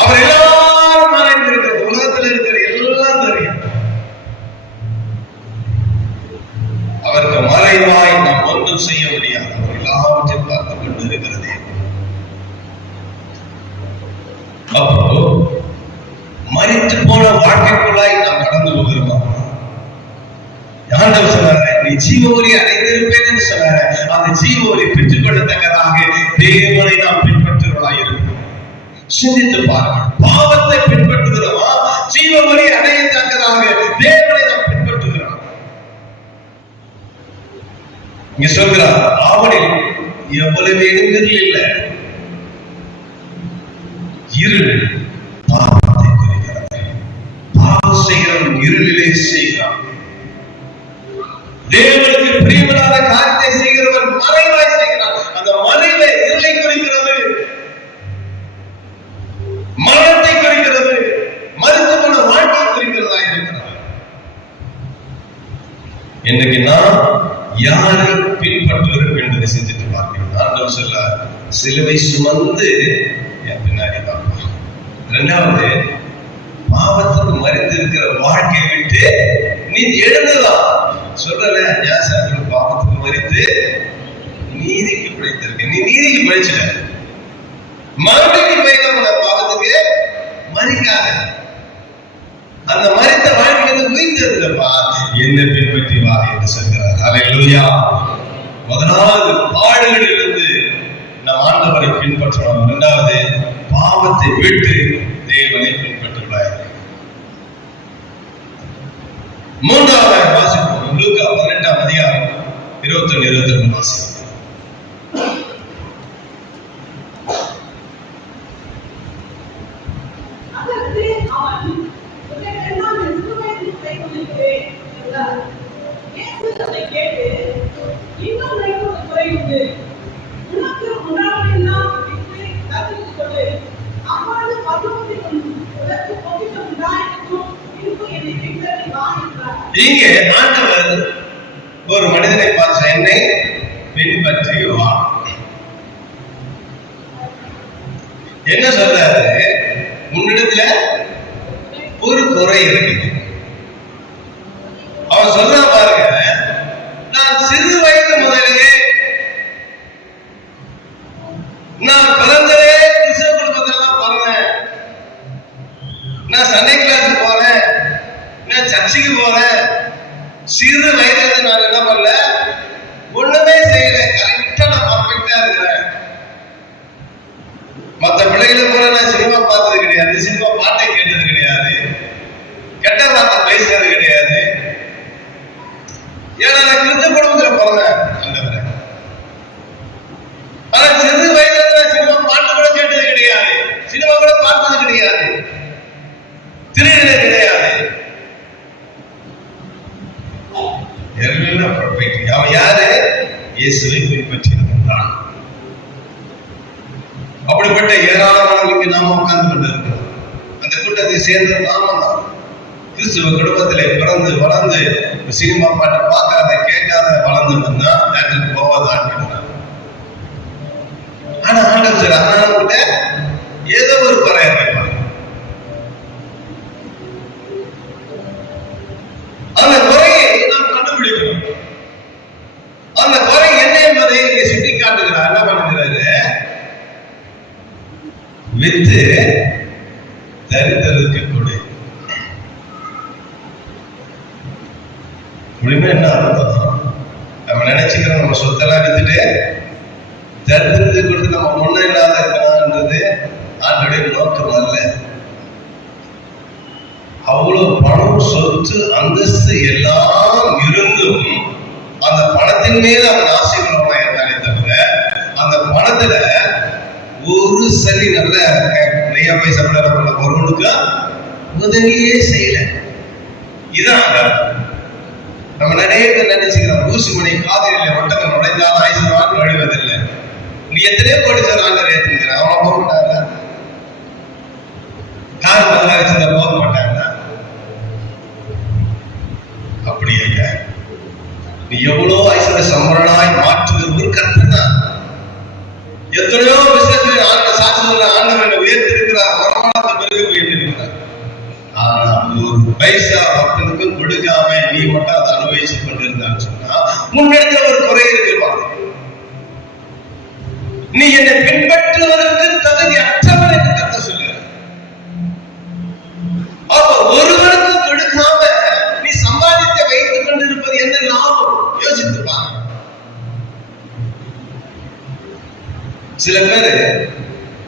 அவர் எல்லாரும் மறைந்திருக்கிறார். உலகத்தில் இருக்கிற எல்லாம் தெரியும். அவருக்கு மறைவாய் நாம் ஒன்றும் செய்ய முடியாது. அவர் எல்லாவற்றையும் பார்த்துக் கொண்டிருக்கிறது. அப்போ மரித்து போன வாழ்க்கைக்குள்ளாய் நாம் கடந்து போகிறோமா? ஆண்டவர் சொன்னாரு, நீ ஜீவ ஒளி அடைந்திருப்பேன் என்று சொன்னாரு. அந்த ஜீவ ஒளி பெற்றுக் கொள்ளத்தக்கதாக தேவனை நாம் பின்பற்றுவதாக இருக்கும். சிந்தித்து பாருங்கள், பாவத்தை பின்பற்றுகிறோமா, ஜீவ ஒளி அடையத்தக்கதாக தேவனை நாம் பின்பற்றுகிறோம். இங்க சொல்கிறார், அவனில் எவ்வளவு இருள் இல்லை. இருள் பாவத்தை குறிக்கிறது. பாவம் செய்கிறவன் இருளிலே செய்கிறான். தேவனுக்கு பிரியமில்லாத காரியத்தை செய்கிறவன் மறைவாய் செய்கிறான். அந்த மறைவை இருளை குறிக்கிறது, மரணத்தை குறிக்கிறது, மருத்துவ வாழ்க்கை குறிக்கிறதா இருக்கிறார். இன்றைக்கு நான் யாரை பின்பற்றுகிறோம் என்பதை சிந்தித்து பார்க்கிறோம். ஆண்டவர் சொல்ல, சிலுவை சுமந்து என் பின்னாடி பார்ப்போம். இரண்டாவது, பாவத்துக்கு மறித்து இருக்கிற வாழ்க்கையை விட்டு நீ எழுந்ததான் சொல்லல. ஞாசத்தில் பாவத்துக்கு மறித்து நீதிக்கு பிழைத்திருக்க. நீ நீதிக்கு பிழைச்சிட, மறுபடியும் பயணம் பாவத்துக்கு மறிக்காத. அந்த மறித்த வாழ்க்கையிலிருந்து உயிர்த்தெழுந்தப்பா, என்ன பின்பற்றி வா என்று சொல்கிறார். அல்லேலூயா. முதலாவது பாடுகளிலிருந்து நம் ஆண்டவரை பின்பற்றணும். இரண்டாவது, பாவத்தை விட்டு தேவனை பின்பற்றுவாய். மூன்றாவது வாசிப்போம். லூக்கா 18ஆம் அதிகாரம் 21-22 வாசிப்போம். இங்கே ஆண்டவர் ஒரு மனிதனை பார்த்து, என்னை பின்பற்றி வா. என்ன சொல்றாரு? உன்னிடத்துல ஒரு குறை இருக்கு. அவன் சொல்றா பாருங்க, நான் சிறு வயது முதலே, நான் பிறந்ததே கிறிஸ்தவ குடும்பத்துல தான் பிறந்தேன். நான் சண்டே கிளாஸ் போறேன், நான் சர்ச்சுக்கு போறேன். சிறு வயதுல நான் என்ன பண்ணல, ஒண்ணுமே செய்யல. கரெக்டா நான் பர்ஃபெக்டா இருக்கிறேன். மற்ற பிள்ளைகளை போல நான் சினிமா பார்த்தது கிடையாது, சினிமா பாட்டை கேட்டது கிடையாது, கெட்ட வார்த்தை பேசுறது கிடையாது. ஏன்னா நான் கிறிஸ்தவ குடும்பத்துல பிறந்தேன். ஆனா சிறு வயதுல நான் சினிமா பாட்டு கூட கேட்டது கிடையாது, சினிமா கூட பார்த்தது கிடையாது, திருடினது கிடையாது. எல்லாம் பர்ஃபெக்ட். அவன் யாரு? இயேசுவை பின்பற்றியிருக்கிறான். அப்படிப்பட்ட ஏராளமானவர்களுக்கு நாம உட்கார்ந்து கொண்டிருக்கிறோம். அந்த கூட்டத்தை சேர்ந்த நாம தான் கிறிஸ்துவ குடும்பத்திலே பிறந்து வளர்ந்து சினிமா பாட்டை பார்க்காத கேட்காத வளர்ந்து வந்தா தேட்டருக்கு போவதான். ஆனா ஆண்டவர் அண்ணாண்ட ஏதோ ஒரு குறை இருப்பாங்க. அந்த குறையை நாம் கண்டுபிடிக்கணும். அந்த குறை என்ன என்பதை இங்கே சுட்டி காட்டுகிறார். என்ன பண்ணுகிறாரு? வித்து தரித்திரருக்கு கொடு. முடியுமே என்ன அர்த்தம்? நம்ம நினைச்சுக்கிறோம், நம்ம சொத்தெல்லாம் வித்துட்டு தரித்திரத்துக்கு கொடுத்து நம்ம முன்ன இல்லாத இருக்கணும்ன்றது ஆண்டுடைய நோக்கம் அல்ல. அவ்வளவு பணம், சொத்து, அந்தஸ்து எல்லாம் இருந்தும் அந்த பணத்தின் மேல அவன் ஆசைகளோட இருந்தாலே தவிர அந்த பணத்துல ஒரு சரி நல்ல நிறைய பைசா ஒருவனுக்கு உதவியே செய்யல. இதான் நம்ம நிறைய பேர் நினைச்சுக்கிறோம், ஊசி மணி காதலில் ஒட்டகம் நுழைந்தாலும் ஆயுசவான் நுழைவதில்லை. நீ எத்தனையோ கோடி சார் ஆண்டர் ஏற்றுக்கிற, அவன் போக மாட்டாங்க. கார் நல்லா வச்சிருந்தா போக மாட்டாங்க. அப்படி ஐயா, நீ எவ்வளவு ஐஸ்வர்ய சம்பரனாய் மாற்றுவது ஒரு கற்பனை. எத்தனையோ விஷயத்துல சாட்சியில் ஆண்டவரை உயர்த்திருக்கிறார், வருமானத்தை பெருக உயர்த்திருக்கிறார். ஆனா ஒரு பைசா மக்களுக்கும் கொடுக்காம நீ மட்டும் அதை அனுபவிச்சு கொண்டிருந்தான்னு சொன்னா முன்னெடுத்த ஒரு குறை இருக்குப்பா. நீ என்னை பின்பற்றுவதற்கு தகுதி அற்றவன் என்று கருத்து சொல்லு. அப்ப ஒருவனுக்கு கொடுக்காம நீ சம்பாதித்த வைத்துக் கொண்டிருப்பது என்ன லாபம்? யோசித்துப்பா. சில பேரு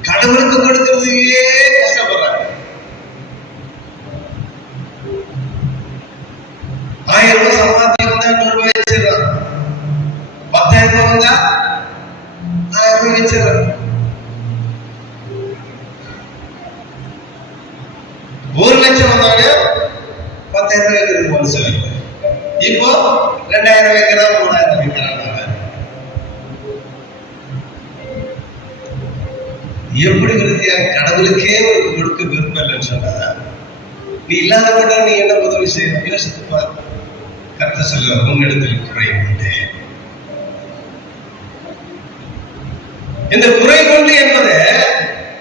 கடவுளுக்கு கொடுக்கிறதுக்கே கஷ்டப்படுறாங்க. 1000 ரூபாய் சம்பாதிக்க 100 ரூபாய் வச்சிடறான். இப்போ 2000 வைக்கிறோம், 3000 வைக்கிறாங்க. எப்படி விருத்தியா? கடவுளுக்கே ஒரு கொடுக்க விருப்பம் இல்லைன்னு சொன்னா நீ இல்லாத கூட நீ என்ன உதவி செய்யணும்? யோசித்துப்பா. கர்த்தர் சொல்ல உன்னிடத்தில் குறை உண்டு. இந்த குறை உண்டு என்பதை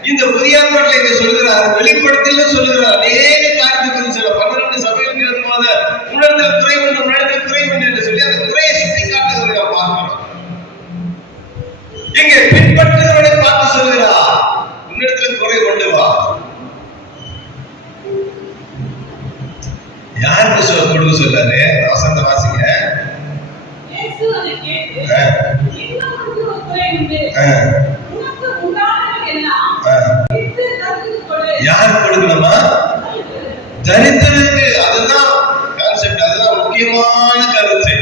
இந்த புதிய ஏற்பாட்டில் இங்க சொல்லுகிறார், வெளிப்படுத்தல சொல்லுகிறார். அநேக காரியங்கள் சொல்ல 12 சபைகளுக்கு இருக்கும்போது உன்னிடத்தில் குறை உண்டு, உன்னிடத்தில் குறை உண்டு என்று சொல்லி அந்த குறையை சுட்டி காட்டுகிறத பார்க்கிறோம். இங்கே பின்பற்றுகிறவனை பார்த்து சொல்லுகிறார், உன்னிடத்தில் குறை கொண்டு வா. யாருக்கு கொடுக்க சொல்லாரு? வசந்த வாசிங்க. யார் கொடுக்கணுமா? தரித்திரருக்கு. அதுதான் கான்செப்ட், அதுதான் முக்கியமான கருத்து.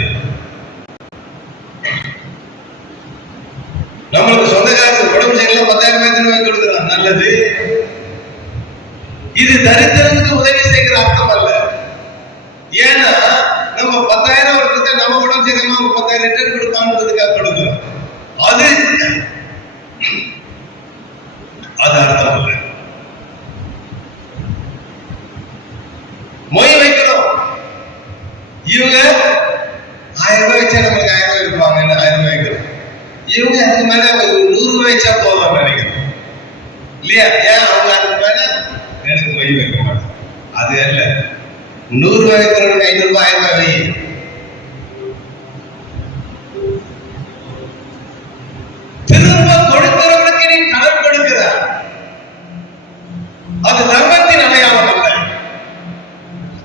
நம்மளுக்கு சொந்தக்காரருக்கு உடம்பு சரியில்லை 10,000 ரூபாய் கொடுக்குறான், நல்லது. இது தரித்திரத்துக்கு உதவி செய்கிற அர்த்தம் அல்ல. ஏன்னா நம்ம 10,000 கொடுத்தா நம்ம உடம்பு சரியில்லாம 10,000 ரிட்டர்ன் கொடுப்பான்றதுக்காக கொடுக்குறோம். அது அர்த்தம் இல்லை. மொய் வைக்கிறோம். இவங்க 1000 ரூபாய் வச்சா நமக்கு 1000 ரூபாய் இருப்பாங்க, 1000 ரூபாய் வைக்கிறோம். இவங்க அதுக்கு மேல 100 ரூபாய் வச்சா போதும் நினைக்கிறோம் இல்லையா? ஏன் அவங்க அதுக்கு மேல எனக்கு மொய் வைக்க மாட்டோம். அது அல்ல. 100 ரூபாய் வைக்கிறவனுக்கு 500 ரூபாய் 1000 ரூபாய் வை. திரும்ப கொடுக்கிறவனுக்கு நீ கடன் கொடுக்கிற. அது தர்மத்தின் அடையாளம் அல்ல,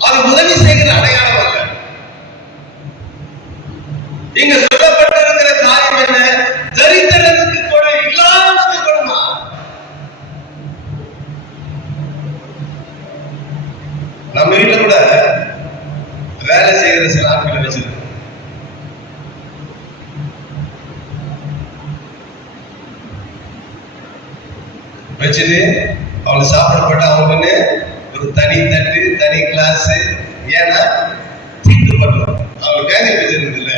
அது உதவி செய்கிற அடையாளம் அல்ல. இங்க சொல்லப்பட்டிருக்கிற காரியம் என்ன? தரித்திரனுக்கு கொடு, இல்லாதவனுக்கு கொடுமா. நம்ம வீட்டுல கூட வேலை செய்கிற சில ஆட்களை வச்சிருக்கோம். வச்சுட்டு அவளை சாப்பிட போட்டு அவங்கன்னு ஒரு தனி தட்டு, தனி கிளாஸ். ஏன்னா தீட்டு பண்ணுவோம். அவங்க வேலை வச்சிருந்தது இல்ல.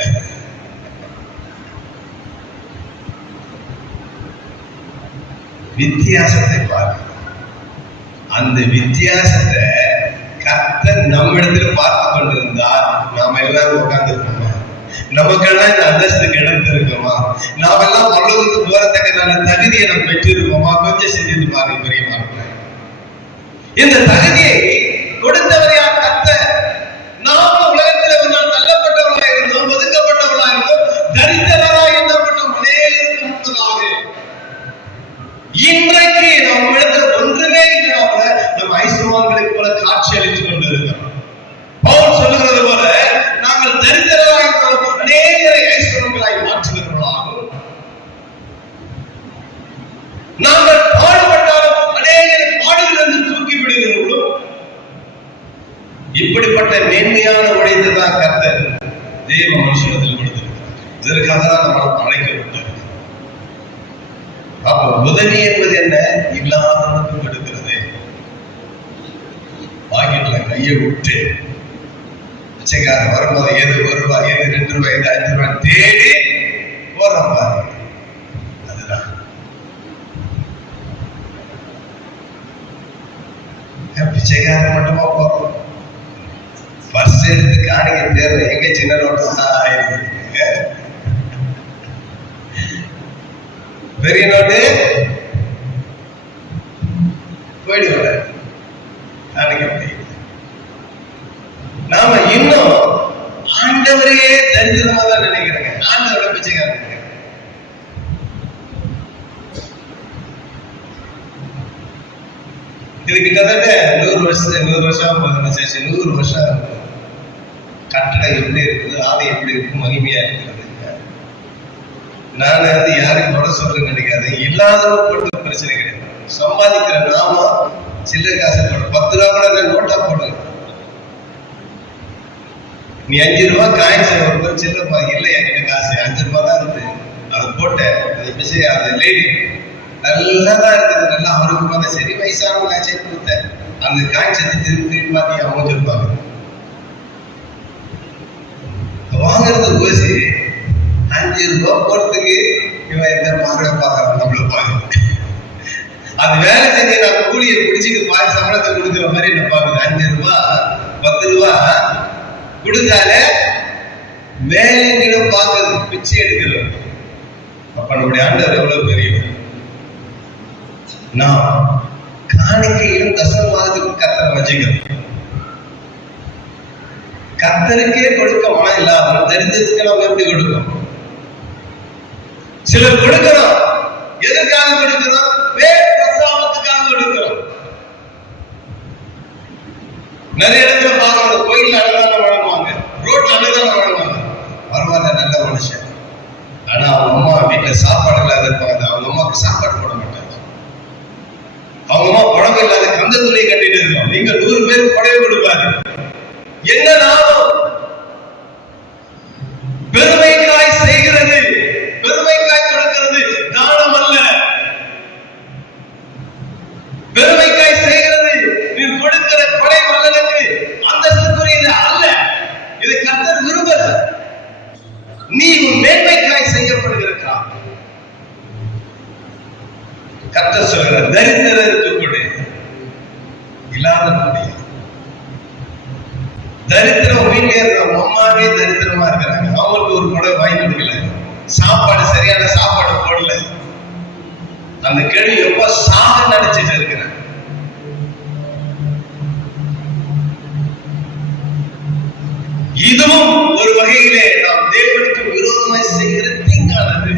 வித்தியாசத்தை பார்க்க, அந்த வித்தியாசத்தை கர்த்தர் நம்மிடத்துல பார்த்து கொண்டிருந்தால் நாம எல்லாரும் உட்கார்ந்து இருக்கோமா? நமக்கெல்லாம் இந்த அந்தஸ்து கிடைத்திருக்கோமா? நாம எல்லாம் பரலோகத்துக்கு போறதுக்கான தகுதியை நம்ம பெற்றிருக்கோமா? கொஞ்சம் சிந்தித்து பாருங்க பெரியமா. இந்த தகுதியை கொடுத்தவர் யார்? கர்த்தர். நாம உலகத்தில் ஒரு நாள் தள்ளப்பட்டவர்களா இருந்தோம், ஒதுக்கப்பட்டவர்களா இருந்தோம், தரித்திரராக எண்ணப்பட்டோம். அநேகருக்கு முன்பதாக இன்றைக்கு நம்ம இடத்துல ஒன்றுமே இல்லாம நம்ம ஐஸ்வர்யங்களைப் போல காட்சி அளித்துக் கொண்டிருக்கிறோம். பவுல் சொல்லுகிறது போல நாங்கள் தரித்திரராக இருந்தாலும் அநேகரை ஐஸ்வர்யங்களாய் மாற்றுகிறவர்களாகும். நாங்கள் பாடுபட்டாலும் அநேகரை பாடுகிறது தூக்கி விடுகிறவர்களும். இப்படிப்பட்ட மேன்மையான உடையத்தை தான் கர்த்தர் தேவ மனுஷனத்தில் கொடுத்திருக்கிறார். இதற்காக தான் நம்மளால் அழைக்கப்பட்டது. அப்போ உதவி என்பது என்ன? இல்லாதவனுக்கு கொடுக்கிறது. பாக்கெட்ல கையை விட்டு பிச்சைக்கார வரும்போது எது 1 ரூபாய், எது 2 ரூபாய், எது 5 ரூபாய் தேடி போற பாருங்க. அதுதான் பிச்சைக்கார மட்டுமா போறோம்? பர்ஸ் எடுத்து காணிக்க தேவை எங்க சின்ன நோட்டு பெரிய நோட்டு போயிடுவாங்க காணிக்க முடியும். நாம இன்னும் ஆண்டவரையே தரித்திரமா தான் நினைக்கிறேங்க. ஆண்டவரை பிச்சைக்காரங்க. இது கிட்டத்தட்ட 100 வருஷம் 100 வருஷம் கட்டடம் எப்படி இருக்குது, ஆலயம் எப்படி இருக்கு, மகிமையா இருக்கிறது. நான் யாரையும் குறை சொல்றேன்னு நினைக்காது. இல்லாதவங்க போட்டு பிரச்சனை கிடையாது. சம்பாதிக்கிற நாம சில்லறை காசு போடும். 10 ரூபா கூட நோட்டா போடுங்க. நீ 5 ரூபா காயின்ஸ் ஒரு சில்லறை இல்லை என்கிட்ட காசு 5 ரூபா தான் இருக்கு, அதை போட்டேன். அது லேடி நல்லாதான் இருக்குது, நல்லா அவருக்கு பார்த்தா சரி வயசானவங்க ஆச்சே கொடுத்தேன். அந்த காயின்ஸ் எடுத்து திருப்பி பார்த்து அமைச்சிருப்பாங்க. ஊசி 5 ரூபாய் போறதுக்கு இவன் எந்த பார்வை பார்க்கறான் நம்மள பாக்குறது. அது வேலை செஞ்சு நான் கூலியை பிடிச்சிட்டு பாதி சம்பளத்தை கொடுக்குற மாதிரி என்ன பாக்குது. 5 ரூபாய் 10 ரூபாய் கொடுத்தாலே மேலும் பார்க்கறது, பிச்சை எடுக்கிறது. அப்ப நம்முடைய ஆண்டவர் எவ்வளவு பெரியவர். நாம் காணிக்கையிலும் தசமபாகத்துக்கு கர்த்தரை வச்சுக்கிறோம். கர்த்தருக்கே கொடுக்க மனம் இல்லாமல் தெரிஞ்சதுக்கு நம்ம எப்படி கொடுக்கணும்? சிலர் கொடுக்கிறோம். எதுக்காக கொடுக்கிறோம்? பிரசாதத்துக்காக கொடுக்கிறோம். நிறைய இடத்துல பார்க்கணும், கோயில் அன்னதானம் வழங்குவாங்க, ரோட்ல அன்னதானம் வழங்குவாங்க. பரவாயில்ல, நல்ல மனுஷன். ஆனா அவங்க அம்மா வீட்டுல சாப்பாடு இல்லாத இருப்பாங்க, அவங்க அம்மாவுக்கு சாப்பாடு போட மாட்டாங்க. அவங்க அம்மா புடவை இல்லாத கந்த துணியை கட்டிட்டு இருக்கோம். நீங்க 100 பேருக்கு புடவை கொடுப்பாரு. என்ன லாபம்? பெருமைக்காய் செய்கிறது, பெருமைக்காய் கொடுக்கிறது தானம் அல்ல. பெருமைக்காய் செய்கிறது நீ கொடுக்கிற கொடை மல்லனுக்கு அந்தஸ்துக்குரியது அல்ல. இது கர்த்தர் விரும்பல. நீ உன் மேன்மைக்காய் செய்யப்படுகிறா. கர்த்தர் சொல்கிற தரித்திரருக்கு கொடு, இல்லாத முடியும். தரித்திரம் வீட்டிலே இருக்கிற அம்மாவே தரித்திரமா இருக்கிறாங்க. அவங்களுக்கு ஒரு கொடை வாங்கி கொடுக்கல, சாப்பாடு சரியான சாப்பாடு போடல. அந்த கேள்வி ரொம்ப சாக நினைச்சிட்டு இருக்கிறேன். இதுவும் ஒரு வகையிலே நாம் தேவனுக்கு விரோதமாய் செய்கிற தீங்கானது.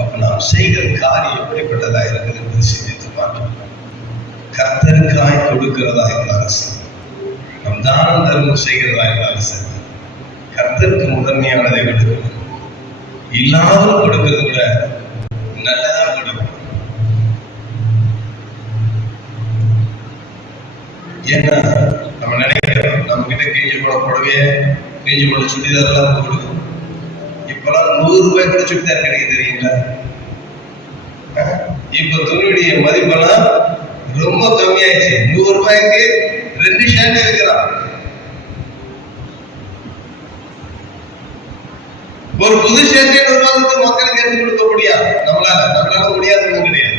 அப்ப நாம் செய்கிற காரியம் எப்படிப்பட்டதா இருக்குது என்று சிந்தித்து பார்க்கணும். கர்த்தருக்காய் கொடுக்கிறதா இருந்தாலும் சரி, நம் தானம் தர்மம் செய்கிறதா இருந்தாலும் சரி, கர்த்தருக்கு முதன்மையானதை கொடுக்கணும். இல்லாமல் கொடுக்கிறது கூட நல்லதா கொடுக்கணும். ஏன்னா நம்ம நினைக்கிறோம் நம்ம கிட்ட கிழிஞ்சு போட புடவைய, கிழிஞ்சு போட சுடிதார் எல்லாம் கொடுக்கணும். இப்பெல்லாம் 100 ரூபாய் கூட சுடிதார் கிடைக்க தெரியுங்களா? இப்ப துணியுடைய மதிப்பெல்லாம் ரொம்ப கம்மியாயிடுச்சு. 100 ரூபாய்க்கு 2 ஷர்ட் இருக்கிறான். ஒரு புது ஷர்ட்டே 100 ரூபாய்க்கு மக்களுக்கு எடுத்து கொடுக்க முடியாது. நம்மளால முடியாதுன்னு கிடையாது.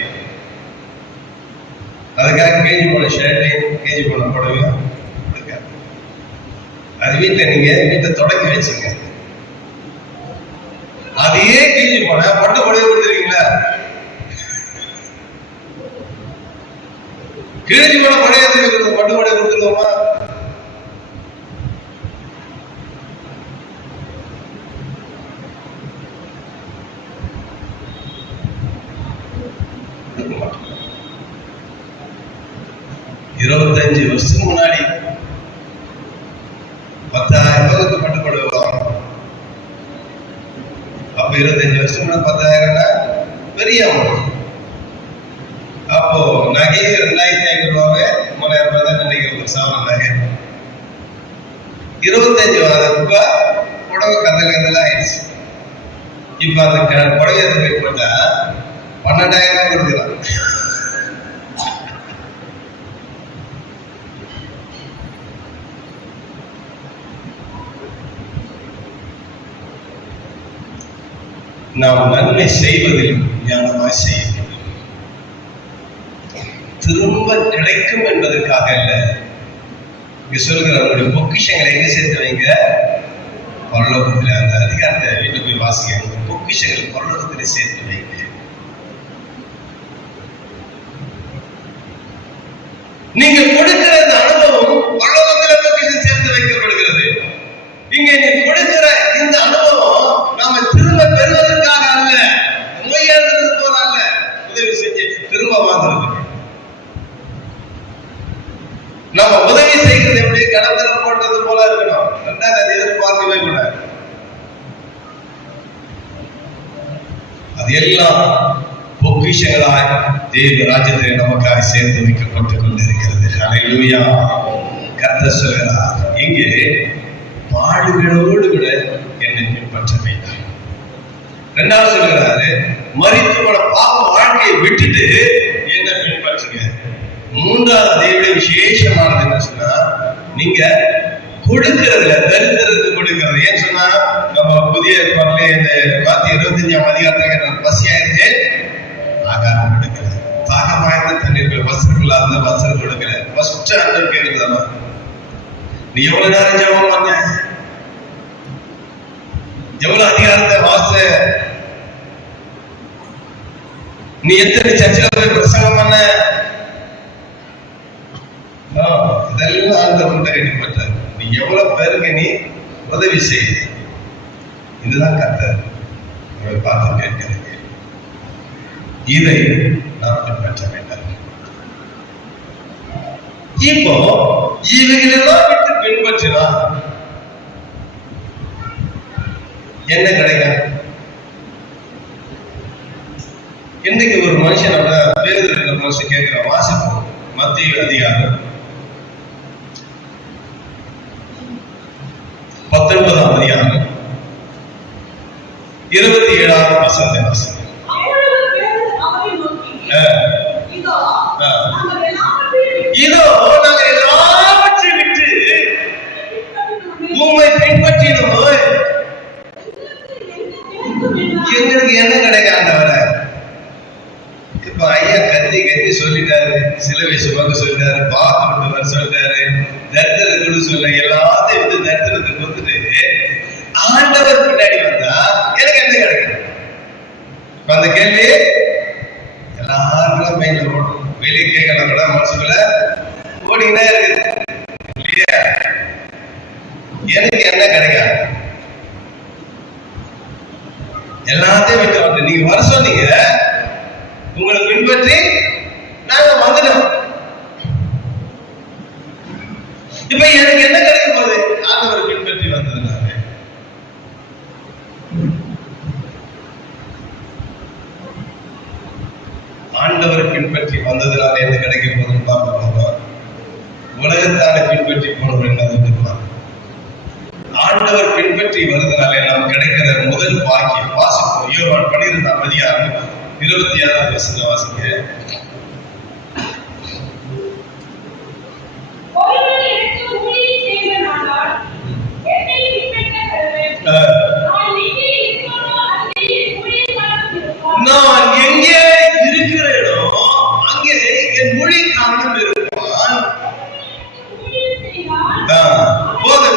அதுக்காக கேஜி போன ஷர்ட்டு, கேஜி போன புடவையும் கொடுக்க. அது வீட்டை தொடக்கி வச்சுங்க. அதையே கேஜி போன பட்டு புடவை கொடுத்துருக்கீங்களா? கிழிஞ்சு போன பழைய பட்டு புடவை கொடுத்துருவோமா? கொடுக்க மாட்டோம். 25 வருஷத்துக்கு முன்னாடி 10,000 ரூபாய்க்கு பட்டு புடவை வாங்கணும். அப்ப 25 வருஷத்துக்கு முன்னாடி 10,000 பெரிய அமௌண்ட். அப்போ நகை 2,500 ரூபாவே 3,000 ரூபாய் தான் நினைக்கிற ஒரு சாமான் நகை. 25,000 ரூபாய் புடவை கதல் ஆயிடுச்சு. இப்ப அந்த புடவை போய் போட்டா 12,000 ரூபாய் கொடுக்கலாம். நாம் நன்மை செய்வதில் ஞானமாய் செய்ய வேண்டும். திரும்ப கிடைக்கும் என்பதற்காக அல்ல. இங்க சொல்கிற அவருடைய பொக்கிஷங்களை எங்க சேர்த்து வைங்க? பரலோகத்தில். அந்த அதிகாரத்தை வீட்டுக்கு போய் வாசிக்க. பொக்கிஷங்கள் பரலோகத்தில் சேர்த்து வைங்க. நீங்கள் கொடுக்கிற இந்த அனுபவம் பரலோகத்தில் பொக்கிஷம் சேர்த்து வைக்கப்படுகிறது. இங்க நீ கொடுக்கிற இந்த அனுபவம் நாம திரும்ப பெறுவதற்காக அல்ல, நோயாளர்களுக்கு போல அல்ல, உதவி செஞ்சு திரும்ப வாங்குறது. நம்ம உதவி செய்கிறது எப்படி? கடத்தில போட்டது போல இருக்கணும். ரெண்டாவது அதை எதிர்பார்க்கவே கூடாது. அது எல்லாம் பொக்கிஷங்களாய் தேவ ராஜ்யத்தை நமக்காக சேர்த்து வைக்கப்பட்டுக் கொண்டிருக்கிறது. ஹல்லேலூயா. கர்த்தர் சொல்கிறார், இங்கே பாடுகளோடு கூட என்னை பின்பற்ற வேண்டாம். இரண்டாவது சொல்கிறாரு, மரித்து போன பாவ வாழ்க்கையை விட்டுட்டு என்ன பின்பற்றுங்க. மூன்றாவது அதை விட விசேஷமானது என்ன சொன்னா, நீங்க கொடுக்கிறதுல தரித்திரத்துக்கு கொடுக்கிறது. ஏன் சொன்னா நம்ம புதிய ஏற்பாட்டிலே இந்த 25ஆம் அதிகாரத்துல பசியா இருக்கு ஆகாரம் கொடுக்கிறது, தாகமாய்ந்த தண்ணீர்கள் வசனம் இல்லாத வசனம் கொடுக்கல. ஃபர்ஸ்ட் ஆண்டவர் கேட்கிறதா, நீ எவ்வளவு நேரம் ஜெபம் பண்ண, எவ்வளவு அதிகாரத்தை வாச, நீ எத்தனை சர்ச்சில் போய் பிரசங்கம் பண்ண, இதெல்லாம் ஆண்டவர்கிட்ட கேட்கப்பட்டார். நீ எவ்வளவு பேருக்கு நீ உதவி செய்ய, இதுதான் கர்த்தர் பார்த்து கேட்கிறது. இதை நாம் பின்பற்ற வேண்டாம். இப்போ இவைகளெல்லாம் விட்டு பின்பற்றினா என்ன கிடைக்கும்? இன்னைக்கு ஒரு மனுஷனோட பேருந்தில் இருக்கிற மனுஷன் கேட்கிற வாசிப்போம். மத்திய அதிகாரம் 19ஆம் அதிகாரம் 27ஆவது வசனத்தை வாசிப்போம். இதோ நாங்கள் எல்லாவற்றையும் விட்டு உம்மை பின்பற்றினோம், எங்களுக்கு என்ன கிடைக்காண்டவர. இப்ப ஐயா கத்தி கத்தி சொல்லிட்டாரு, சிலுவை சுமக்க சொல்லிட்டாரு, பாத்து சொல்லிட்டாரு, தரித்திரத்துக்கு சொல்ல, எல்லாத்தையும் வந்து தரித்திரத்துக்கு வந்துட்டு ஆண்டவர் பின்னாடி வந்தா எனக்கு என்ன கிடைக்கும்? அந்த கேள்வி எல்லாருக்கும் மைண்ட்ல ஓடும். வெளியே கேட்கலாம் கூட மனசுக்குள்ள ஓடிக்கிட்டே இருக்குது இல்லையா? எனக்கு என்ன கிடைக்காது? எல்லாத்தையும் விட்டு வந்து நீங்க வர சொன்னீங்க, உங்களை பின்பற்றி நாங்க வந்துட்டோம். இப்ப எனக்கு என்ன கிடைக்கும் போது ஆண்டவரை பின்பற்றி வந்ததுனால? ஆண்டவரை பின்பற்றி வந்ததுனால என்ன கிடைக்க போதுன்னு பார்க்க, உலகத்தான பின்பற்றி போனவர் என்ன? ஆண்டவர் பின்பற்றி வருவதனாலே நாம் கிடைக்கிற முதல் பாக்கியம் வாசிப்போம். யோவான் 12ஆம் அதிகாரம் 26ஆவது வசனத்தை வாசிங்க. நான் எங்கே இருக்கிறேனோ அங்கே என் மொழி காரணம் இருப்பான்.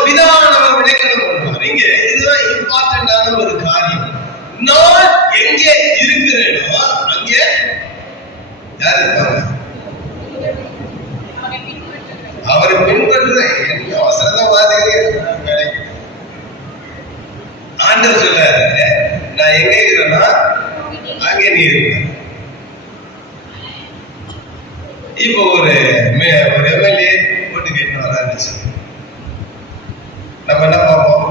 பிதாவானவர் விளைக்கணும். இங்க இதுதான் இம்பார்ட்டன்டான ஒரு காரியம். நான் எங்கே இருக்கிறேனோ அங்கே யார் இருப்பாங்க? அவரை பின்பற்ற என்ன அவசரம் வாதிக்கிறீங்க? ஆண்டவர் சொல்றாரு, நான் எங்க இருக்கிறேன்னா அங்கே நீ இருக்க. இப்போ ஒரு எம்எல்ஏ போட்டு கேட்டு வரான்னு நம்ம என்ன பார்ப்போம்?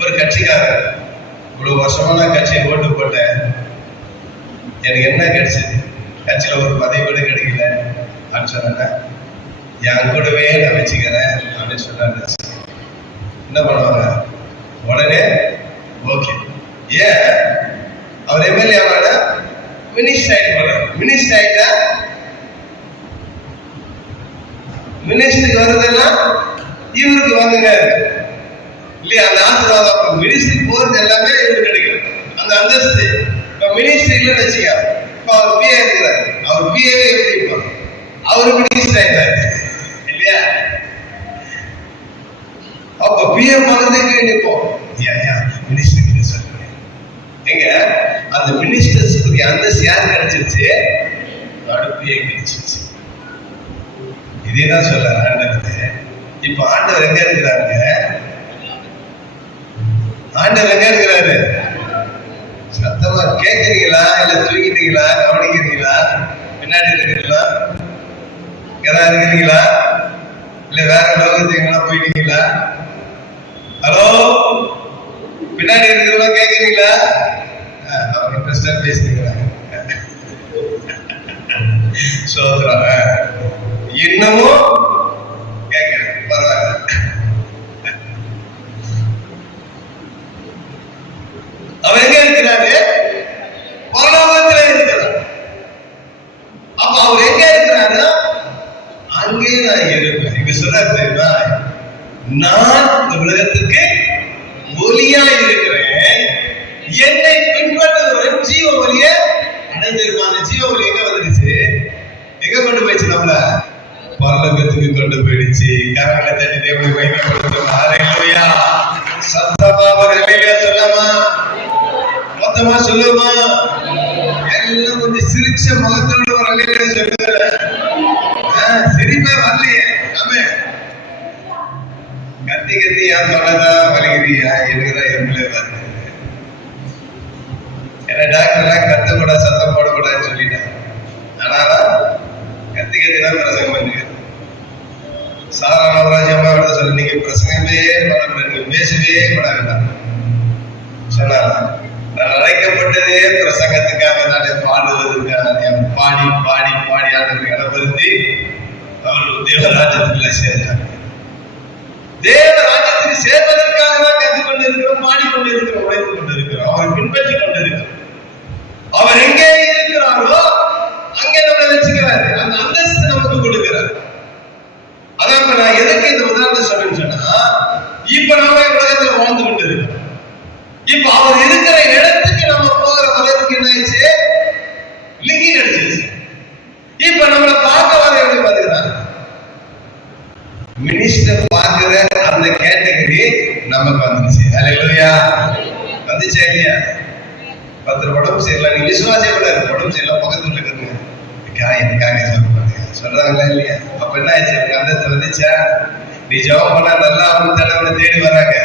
ஒரு கட்சிக்காரர், இவ்வளவு வருஷமா நான் கட்சியை ஓட்டு போட்டேன், எனக்கு என்ன கிடைச்சது? கட்சியில ஒரு பதவி கூட கிடைக்கல அப்படின்னு சொன்ன, என் கூடவே நான் வச்சுக்கிறேன் அப்படின்னு சொன்னாரு. என்ன பண்ணுவாங்க? உடனே ஓகே. ஏன் அவர் எம்எல்ஏ ஆவாங்க? மினிஸ்டர் ஆயிட்டு, மினிஸ்டர் ஆயிட்டா மினிஸ்டருக்கு வருதெல்லாம் இவருக்கு வந்துங்க இல்லையா? அந்த ஆசீர்வாதம் மினிஸ்டருக்கு போறது எல்லாமே இவருக்கு கிடைக்கும், அந்த அந்தஸ்து. இப்ப மினிஸ்டர் இல்லைன்னு வச்சுக்க, இப்ப அவர் பிஏ இருக்கிறார், அவர் பிஏவே எப்படி இருப்பார்? அவரு மினிஸ்டர் ஆயிட்டாரு இல்லையா? அப்ப பிஏ பண்றதுக்கு நிற்போம். மினிஸ்டர் எங்க அந்த மினிஸ்டர்ஸ்க்கு அந்தஸ்து யார் கிடைச்சிருச்சு? பிஏ கிடைச்சிருச்சு. இதேதான் சொல்ல ஆண்டவர். இப்ப ஆண்டவர் எங்க இருக்கிறாருங்க? ஆண்டவர் எங்க இருக்கிறாரு? சத்தமா கேட்கிறீங்களா? இல்ல தூங்கிட்டீங்களா? கவனிக்கிறீங்களா? பின்னாடி இருக்கிறீங்களா? இங்கதான் இருக்கிறீங்களா? இல்ல வேற லோகத்துக்கு எங்கன்னா போயிட்டீங்களா? ஹலோ, பின்னாடி இருக்கிறவங்க கேட்கிறீங்களா? அவங்க இன்ட்ரெஸ்டா பேசுறீங்களா? சோதராங்க இன்னமும் கேட்கிறேன், பரவாயில்ல. அவர் எங்க இருக்கிறாரு? பரலோகத்தில் இருக்கிறார். அப்ப அவர் எங்க இருக்கிறாரு? அங்கே நான் இருப்பேன். இங்க சொல்றாரு தெரியுமா? நான் இந்த உலகத்திற்கு ஒளியாய் இருக்கிறேன், என்னை பின்பற்றுவன் ஜீவ ஒளியை அடைந்திருப்பான். ஜீவ ஒளி எங்க வந்துருச்சு? எங்க கொண்டு போயிடுச்சு? நம்மள பரலோகத்துக்கு கொண்டு போயிடுச்சு. கரங்களை தட்டி தேவனை வைக்கப்படுத்தும். ஹல்லேலூயா. சத்தமா ஒரு ஹல்லேலூயா சொல்லமா, மொத்தமா சொல்லுமா? எல்லாம் கொஞ்சம் சிரிச்ச முகத்தோட ஒரு ஹல்லேலூயா சொல்லுங்க. சிரிப்பே வரலையே. ஆமென். கத்தி கத்தி யார் சொன்னதா வலிக்குதியா இருக்குதா எவ்வளவு வருது. ஏன்னா டாக்டர் கத்தக்கூடாது, சத்தம் போடக்கூடாதுன்னு சொல்லிட்டாங்க. ஆனா கத்தி கத்தி தான் பிரசங்கம் பண்ணுங்க. சாராஜ் அம்மா சொல்ல, நீங்க பிரசங்கமே பேசவே கூடாது சொன்னா, நான் அழைக்கப்பட்டதே பிரசங்கத்துக்காக தானே, பாடுவதற்காக. பாடி பாடி பாடி ஆண்டு இடம்பெருந்தி அவர்கள் தேவராஜ்யத்துக்குள்ள சேர்ந்தாங்க. தேவராஜ்யத்துக்கு சேர்வதற்காக தான் கற்றுக்கொண்டு இருக்கிறோம், பாடிக்கொண்டு இருக்கிறோம், உழைத்து கொண்டு இருக்கிறோம், அவர் பின்பற்றி கொண்டு இருக்கிறோம். அவர் எங்கே இருக்கிறாரோ அங்கே நம்மளை வச்சுக்கிறாரு, அந்த அந்தஸ்து நமக்கு கொடுக்கிறார். அதான் நான் எதுக்கு இந்த உதாரணத்தை சொல்றேன்னு சொன்னா, இப்ப நாம உலகத்துல வாழ்ந்து கொண்டு இருக்கோம். இப்ப அவர் இருக்கிற இடத்துக்கு நம்ம போகிற வரைக்கும் என்ன ஆயிடுச்சு? லிங்கி கிடைச்சிருச்சு. இப்ப நம்மளை பார்க்க வர எப்படி பாத்துக்கிறாங்க? மினிஸ்டர் பார்க்கிற அந்த கேட்டகரி நமக்கு வந்துருச்சு. ஹல்லேலூயா. வந்துச்சா இல்லையா? 10 உடம்பு சரியில்லை, நீங்க விசுவாசிய கூட உடம்பு சரியில்லை, பக்கத்துல இருக்குங்க எனக்காக சொல்றாங்களா இல்லையா? அப்ப என்ன ஆச்சு? அந்த வந்துச்சா? நீ ஜெபம் பண்ண நல்லா அவனை தேடி வராங்க.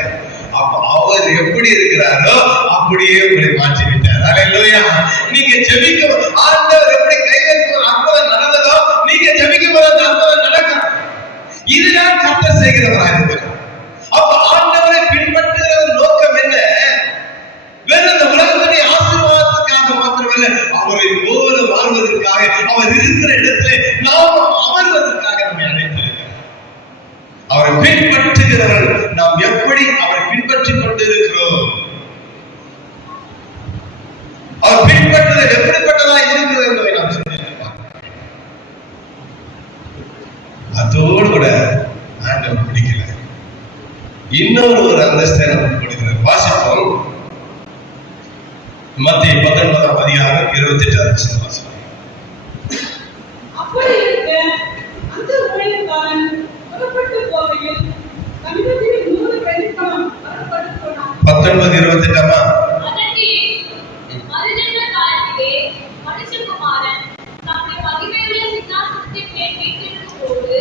அப்ப அவர் எப்படி இருக்கிறாரோ அப்படியே உங்களை மாற்றி விட்டார். ஹல்லேலூயா. நீங்க ஜெபிக்கும் ஆண்டவர் எப்படி கை வைக்கும் அற்புதம் நடந்ததோ, நீங்க ஜெபிக்கும் போது அந்த அற்புதம் நடக்கும். இதுதான் கர்த்தர் செய்கிறவராக இருக்கிறார். அப்ப ஆண்டவரை பின்பற்றுகிற நோக்கம் என்ன? வெறும் இந்த உலகத்துடைய ஆசீர்வாதத்துக்காக மாத்திரமல்ல, அவரை போல வாழ்வதற்காக, அவர் இருக்கிற இடத்துல நாம் அமர்வதற்காக நம்மை அழைத்திருக்கிறார். அவரை பின்பற்றுகிறவர்கள் நாம் எப்படி அவரை பின்பற்றிக் கொண்டிருக்கிறோம், அவர் பின்பற்றுதல் எப்படிப்பட்டதா இருக்கிறது என்பதை நாம் சிந்திக்கலாம். அதோடு கூட ஆண்டவர் பிடிக்கல, இன்னொரு ஒரு அந்தஸ்தை நமக்கு கொடுக்கிறார். வாசிப்போம். மத்திய 19ஆம் அதிகாரம் 28 வாசிப்போம். அப்படி இருக்க அந்த ஊழியக்காரன் புறப்பட்டு போகையில் தன்னிடத்தில் 100 வெள்ளிப்பணம் வரப்பட்டு போனான். 19:28 அதற்கு மறுஜன்ம காலத்திலே மனுஷகுமாரன் தம்முடைய மகிமையுள்ள சிங்காசனத்தின் மேல் வீற்றிருக்கும் போது,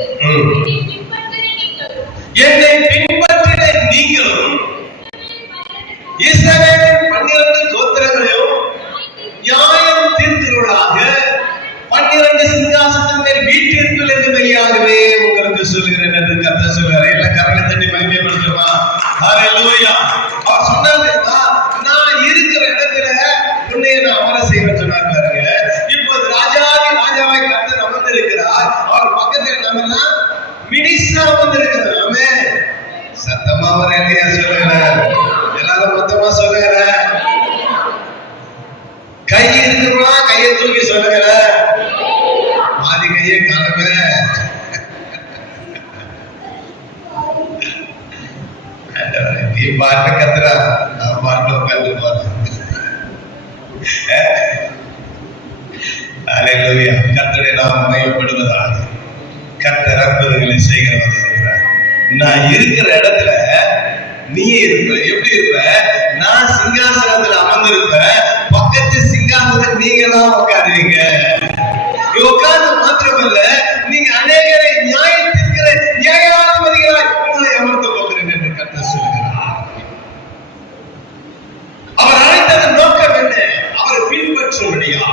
என்னை பின்பற்றின நீங்களும் இஸ்ரவேலின் 12 கோத்திரங்களையும் நியாயம் தீர்க்கிறவர்களாக 12 சிங்காசனத்தின் மேல் வீற்றிருப்பீர்கள் என்று மெய்யாகவே உங்களுக்கு சொல்கிறேன் என்று கர்த்தர் சொல்கிறார். எல்லாம் கரங்களை தட்டி மகிமைப்படுத்துமா? ஹல்லேலூயா. அவர் சொன்னாரு, நான் இருக்கிற இடத்துல உன்னை நான் அமர செய்வேன் சொன்னார் பாருங்க. இப்போது ராஜாவை கர்த்தர் அமர்ந்திருக்கிறார். அவர் பக்கத்தில் நம்ம மினிஸ்டரா அமர்ந்திருக்கிறார். ஆமென். சத்தமா ஒரு இல்லையா சொல்லுகிறார்? எல்லாரும் மொத்தமா சொல்லுகிற, கை இருக்குமா கையை தூக்கி சொல்லுகிற, பாதி கையை காணுங்க. நீ பாட்டு கத்துறா, நான் பாட்டு உட்காந்து போறேன். ஹல்லேலூயா. கர்த்தரை நாம் மகிமைப்படுவதாக. கர்த்தர் அற்புதங்களை செய்கிறவராக இருக்கிறார். நான் இருக்கிற இடத்துல நீ இருப்ப. எப்படி இருப்ப? நான் சிங்காசனத்துல அமர்ந்திருப்ப, பக்கத்து சிங்காசனத்தில் நீங்க தான் உட்காருவீங்க. உட்கார்ந்து மாத்திரமல்ல, நீங்க அநேகரை நியாயத்திற்கிற நியாயாதிபதிகளாய் உங்களை அமர்த்த போகிறேன் என்று கர்த்தர் சொல்கிறார். அவர் அழைத்ததன் நோக்கம் என்ன? அவரை பின்பற்றும்படியா.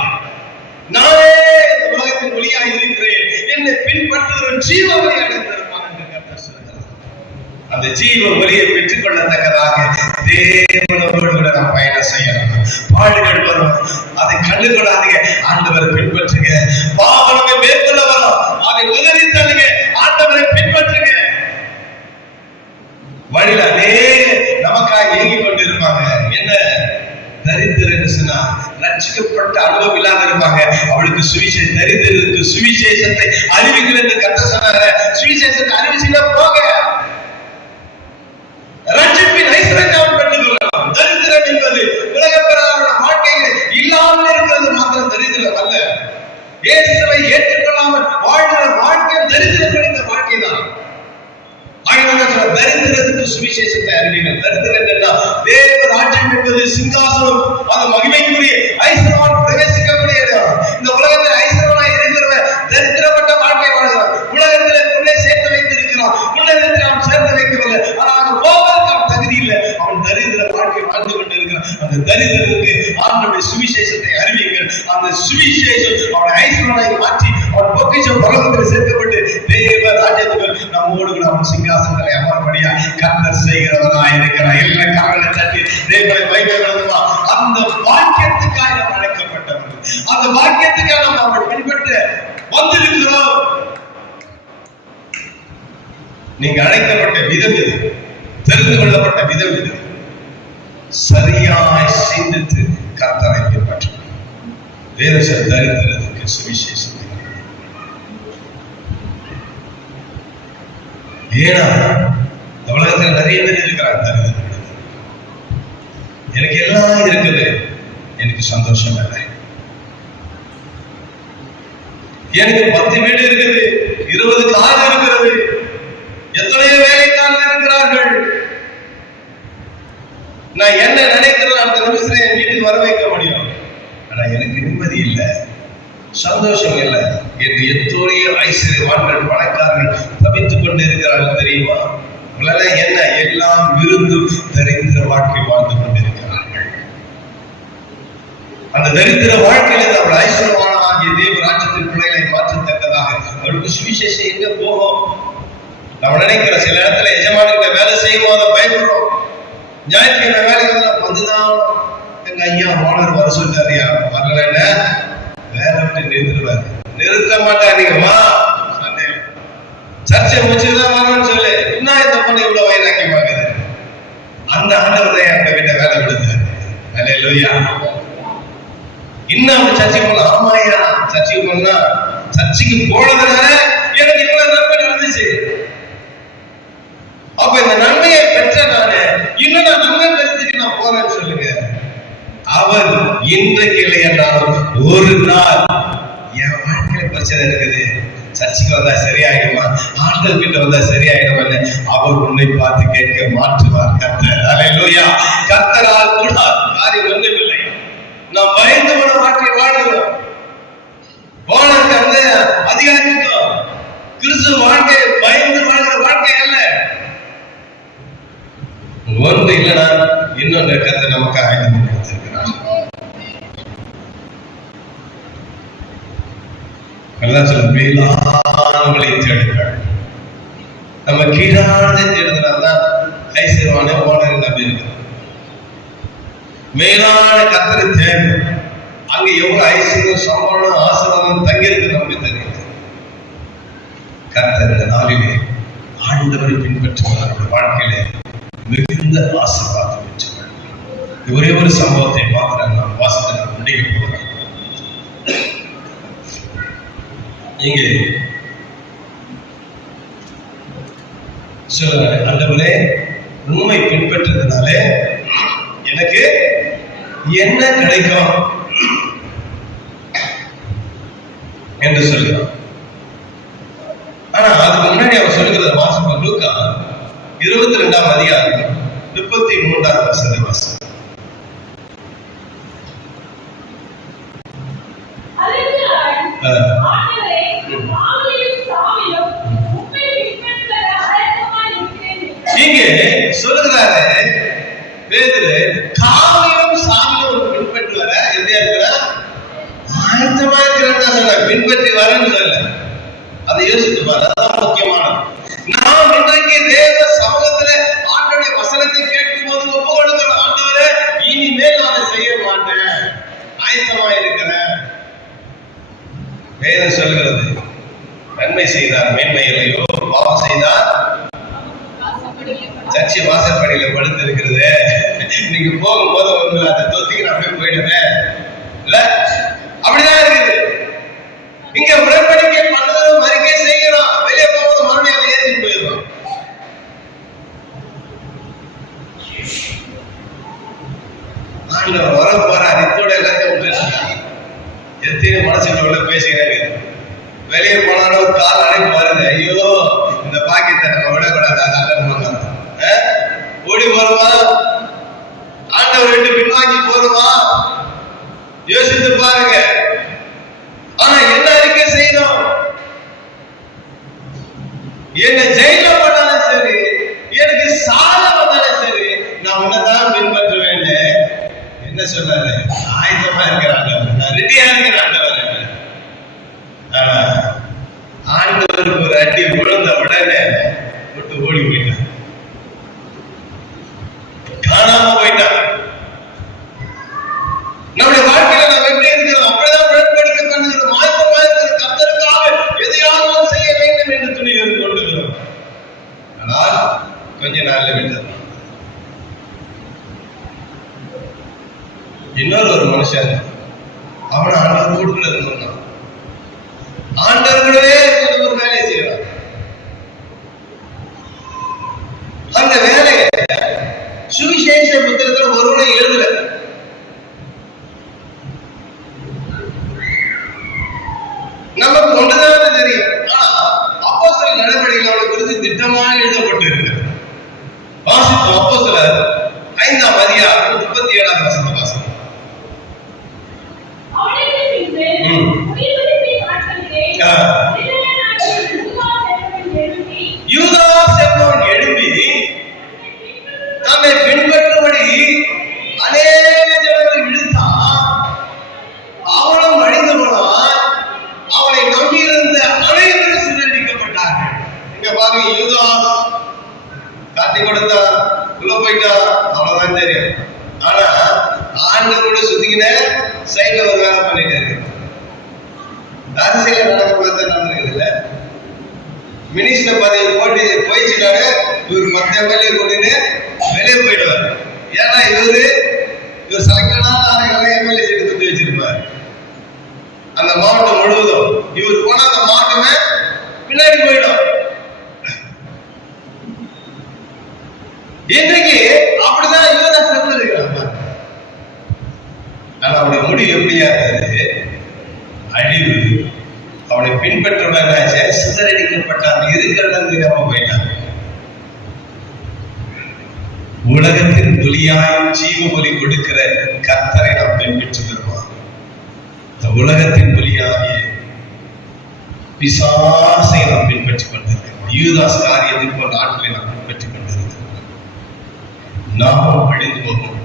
நானே இந்த உலகத்தின் ஒளியாய் இருக்கிறேன், என்னை பின்பற்றுகிற ஜீவ ஒளி அடைந்திருப்பான் என்று கர்த்தர் சொல்கிறார். அந்த ஜீவ ஒளியை பெற்றுக் கொள்ளத்தக்கதாக தேவனோடு கூட நாம் பயணம் செய்யணும். பாடுகள் வரும், அதை கண்டுகொள்ளாதீங்க, ஆண்டவரை பின்பற்றுங்க. பாவனை மேற்கொள்ள வரும், அதை உதறி தள்ளுங்க, ஆண்டவரை பின்பற்றுங்க. வழியில அநேக நமக்காக ஏங்கிக் கொண்டிருப்பாங்க. என்ன தரித்திரன்னு சொன்னா ரட்சிக்கப்பட்ட அனுபவம் இல்லாத இருப்பாங்க. அவளுக்கு சுவிசேஷம், தரித்திரருக்கு சுவிசேஷத்தை அறிவிக்கல என்று கர்த்தர் சொன்னாரு. சுவிசேஷத்தை அறிவிச்சுனா போக, தரித்திரத்துக்கு சுவிசேஷத்தை அறிவீர்கள். தரித்திரம் என்றால் தேவ ராஜ்யம் என்பது சிங்காசனம், அது மகிமைக்குரிய ஐஸ்வர்யவான் பிரவேசிக்கக்கூடிய இடம். இந்த உலகத்தில் ஐஸ்வர்யவானாய் இருக்கிறவன் தரித்திரப்பட்ட வாழ்க்கை வாழ்கிறான். உலகத்தில் உள்ளே சேர்த்து வைத்திருக்கிறான், உலகத்தில் அவன் சேர்த்து வைக்கவில்லை, ஆனால் அவன் போவதற்கு அவன் தகுதி இல்லை. அவன் தரித்திர வாழ்க்கை வாழ்ந்து கொண்டு இருக்கிறான். அந்த தரித்திரத்துக்கு ஆண்டவருடைய சுவிசேஷத்தை அறிவிங்கள். அந்த சுவிசேஷம் அவனை ஐஸ்வர்யவானாய் மாற்றி அவன் பொக்கிஷம் பரலோகத்தில் சேர்க்கப்பட்டு தேவ ராஜ்யத்துக்குள் நம்மோடு கூட அவன் சிங்காசனங்களை அமர்படியா கர்த்தர் செய்கிறவராய் இருக்கிறார். எல்லா காரணங்களை தட்டி தேவனை வைக்கிறவர்களா அந்த வாக்கியத்துக்காக நாம் அழைக்கப்பட்டவர்கள். அந்த வாக்கியத்துக்காக நாம் அவர்கள் பின்பற்ற வந்திருக்கிறோம். நீங்க அழைக்கப்பட்ட விதம் இது, தெரிந்து கொள்ளப்பட்ட விதம் இது. சரியாய் சிந்தித்து கர்த்தரை பின்பற்ற வேத தரித்திரத்துக்கு சுவிசேஷம். ஏன்னா இந்த உலகத்தில் நிறைய பேர் இருக்கிறாங்க. எனக்கு எல்லாம் இருக்குது, எனக்கு சந்தோஷம் இல்லை. எனக்கு 10 வீடு இருக்குது, 20 கார் இருக்கிறது, எத்தனையோ வேலைக்காரர்கள் இருக்கிறார்கள். நான் என்ன நினைக்கிறேன் அந்த நிமிஷத்துல என் வீட்டுக்கு வர வைக்க முடியும். ஆனா எனக்கு நிம்மதி இல்லை, சந்தோஷம் இல்லை என்று எத்தனையோ ஐஸ்வர்யவான்கள் பணக்காரர்கள் தவித்துக் கொண்டு இருக்கிறார்கள் தெரியுமா? உங்களால என்ன எல்லாம் விருந்து தரித்திர வாழ்க்கை வாழ்ந்து கொண்டிருக்கிறார்கள். அந்த தரித்திர வாழ்க்கையில அவள் ஐஸ்வர்யவானாகிய தேவ ராஜ்யத்தின் பிள்ளைகளை மாற்றத்தக்கதாக அவளுக்கு சுவிசேஷம் எங்க போகும்? நம்ம நினைக்கிற சில இடத்துல எஜமானிட்ட வேலை செய்யும் போது பயப்படுறோம். ஞாயிற்றுக்கிழமை வேலைக்கு வந்துதான் எங்க ஐயா ஓனர் வர சொல்லிட்டாரியா, வரல வேலை விட்டு நிறுத்துருவாரு. நிறுத்த மாட்டாருங்கம்மா, சர்ச்சை முடிச்சுதான் வரணும்னு சொல்லு. இன்னும் இந்த பொண்ணு இவ்வளவு வயதாக்கி பாக்குது. அந்த ஆண்டவரை அந்த வீட்டை வேலை விடுத்தாரு. அல்லேலூயா. இன்னும் அவன் சர்ச்சைக்கு போன, ஆமாயா சர்ச்சைக்கு போனா சர்ச்சைக்கு போனதுனால எனக்கு இவ்வளவு நன்மை நடந்துச்சு. அப்ப இந்த நன்மையை பெற்ற நானு இன்னும் நான் நன்மை பெறதுக்கு நான் போறேன்னு சொல்லுங்க. அவர் இன்றைக்கு இல்லை என்றாலும் ஒரு நாள் என் வாழ்க்கையில பிரச்சனை இருக்குது, சர்ச்சைக்கு வந்தா சரியாயிடுமா, ஆண்டவர் கிட்ட வந்தா சரியாயிடுமா, அவர் உன்னை பார்த்து கேட்க மாற்றுவார் கர்த்தர். அல்லேலூயா. கர்த்தரால் கூட காரியம் ஒன்றுமில்லை. நாம் பயந்து போன வாழ்க்கை வாழ்கிறோம். போனதுக்கு அந்த அதிகாரிக்கும் கிறிஸ்துவ வாழ்க்கை பயந்து வாழ்கிற வாழ்க்கை அல்ல. ஒன்று இல்லைன்னா இன்னொன்று கர்த்தர் நமக்கு ஆயுதம் கொடுத்திருக்கிறார். மேலானவளை தேடுங்கள். நம்ம கீழானதை தேடுறதுனால்தான் ஐஸ்வர்யவான ஓனர் நம்பி இருக்கிறோம். மேலான கர்த்தரை தேடு. அங்க எவ்வளவு ஐஸ்வர்யம் சம்பளம் ஆசீர்வாதம் தங்கியிருக்கு நமக்கு தெரியுது. கர்த்தர் இந்த நாளிலே ஆண்டவரை பின்பற்றுவதோட வாழ்க்கையில மிகுந்த ஆசீர்வாதம் பெற்றுள்ளார். ஒரே ஒரு சம்பவத்தை மாத்திரம் நான் வாசித்து நான் முடிக்க போகிறேன். இங்கே சொல்லுங்க, ஆண்டவரே உண்மை பின்பற்றதுனால எனக்கு என்ன கிடைக்கும் என்று சொல்லுறான். ஆனா அதுக்கு முன்னாடி அவர் சொல்லுகிறத வாசம் லூக்கா 22ஆம் அதிகாரம் 33ஆம் வசனம் வாசி. இங்கே சொல்லுகிறாரு பேதுரு, காவியம் சாமியும் பின்பற்றி வர எப்படியா இருக்கிற ஆயத்தமா இருக்கிறதா சொல்ல, பின்பற்றி வரன்னு சொல்ல. அதை யோசித்து பாரு, அதான் முக்கியமானது. நாம் இன்றைக்கு தேவ சமூகத்துல ஆண்டவருடைய வசனத்தை கேட்கும் போது ஒப்பு கொடுக்கிறோம். ஆண்டவரே இனிமேல் நான் அதை செய்ய மாட்டேன், ஆயத்தமா இருக்கிறேன். வேதம் சொல்கிறது, நன்மை செய்தார் மேன்மை இல்லையோ, பாவம் செய்தார் சர்ச்சை வாசற்படியில படுத்து இருக்கிறது. நீங்க போகும்போது ஒண்ணு அதை தொத்திக்கு நான் போய் போயிடுவேன் இல்ல, அப்படிதான் இருக்குது. இங்க உடன்படிக்கை பண்ணது மறுக்கை செய்கிறோம், வெளியே போகும்போது மறுபடியும் அதை ஏற்றிட்டு போயிடுறோம். ஆண்டவர் வர போறார், இதோட எல்லாத்தையும் விட்டு எத்தனை மனசுக்குள்ள பேசுகிறாங்க. வெளியே போனாலும் ஒரு கால் அடைப்பு வருது, ஐயோ இந்த பாக்கியத்தை நம்ம விடக்கூடாது, அதனால ஓடி வருமா? ஆண்டவர் விட்டு பின்வாங்கி போறோமா? யோசித்து பாருங்க. ஆனா என்ன அறிக்கை செய்யணும்? என்ன ஜெயில போட்டாலும் சரி, எனக்கு சால வந்தாலும் சரி, நான் உன்னதான் பின்பற்றுவேன். என்ன சொல்றாரு? ஆயத்தமா இருக்கிறாங்க, நான் ரெடியா இருக்கிறாங்க. ஆனா ஆண்டவருக்கு ஒரு அடி விழுந்த உடனே விட்டு ஓடி போயிட்டான், காணாம போயிட்டான். நம்முடைய வாழ்க்கையில நாம் எப்படி இருக்கிறோம்? அப்படிதான் உடன்படிக்கை பண்ணுகிறோம், ஆயத்தமா இருக்கிறோம், கர்த்தருக்காக எதையாவது செய்ய வேண்டும் என்று துணிவு கொண்டுகிறோம். ஆனால் கொஞ்ச நாள்ல விட்டோம். இன்னொரு ஒரு மனுஷன் அவனை ஆண்டவர் கூட இருந்தான், ஆண்டவர்களே ஒரு வேலையை செய்யறான். அந்த வேலையை சுவிசேஷ புத்தகத்துல ஒருவனை எழுதல. நமக்கு ஒன்றுதான் தெரியும். ஆனா அப்போஸ்தலர் நடவடிக்கைகள் அவனை குறித்து திட்டமாக எழுதப்பட்டு இருக்கிறது. வாசித்தோம் அப்போஸ்தலர் 5ஆம் அதிகாரம் 37ஆம் வசனம் வாசித்தோம். யூதாஸ் என்பவன் எழும்பி தம்மை பின்பற்றும்படி அநேக ஜனங்களை இழுத்தான். அவனும் அழிந்து போனான். அவனை நம்பியிருந்த அனைவரும் சிதறடிக்கப்பட்டார்கள். இங்க பாருங்க, யூதாஸ் காட்டி கொடுத்தா உள்ள போயிட்டா, அவ்வளவுதான் தெரியும். ஆனா ஆண்டவரோட சுத்திக்கின சைட்ல ஒரு வேலை பண்ணிட்டு இருக்கு. அரசியல் நடக்கிறது நடந்திருக்குது இல்ல, மினிஸ்டர் பதவி போட்டு போயிடுச்சுட்டாங்க, இவர் மற்ற எம்எல்ஏ கொண்டு வெளியே போயிடுவார். ஏன்னா இவர் செலக்டடான எம்எல்ஏ சீட்டு குத்தி வச்சிருப்பார் அந்த மாவட்டம் முழுவதும். இவர் போன அந்த மாவட்டமே பின்னாடி போயிடும். இன்றைக்கு அப்படிதான் யூதாஸ் இருக்கிறாங்க. ஆனா அவருடைய முடிவு எப்படியா இருந்தது? அழிவு. அவனை பின்பற்றுவன சிதறடிக்கப்பட்டான், இருக்கிறது தெரியாம போயிட்டான். உலகத்தின் ஒளியாய் ஜீவ ஒளி கொடுக்கிற கர்த்தரை நாம் பின்பற்றி வருவோம். இந்த உலகத்தின் ஒளியாகிய பிசாசை நாம் பின்பற்றிக் கொண்டிருக்கிறோம். யூதாஸ் காரியத்தை போன்ற ஆட்களை நாம் பின்பற்றிக் கொண்டிருக்கிறோம். நாம் அழிந்து போவோம்.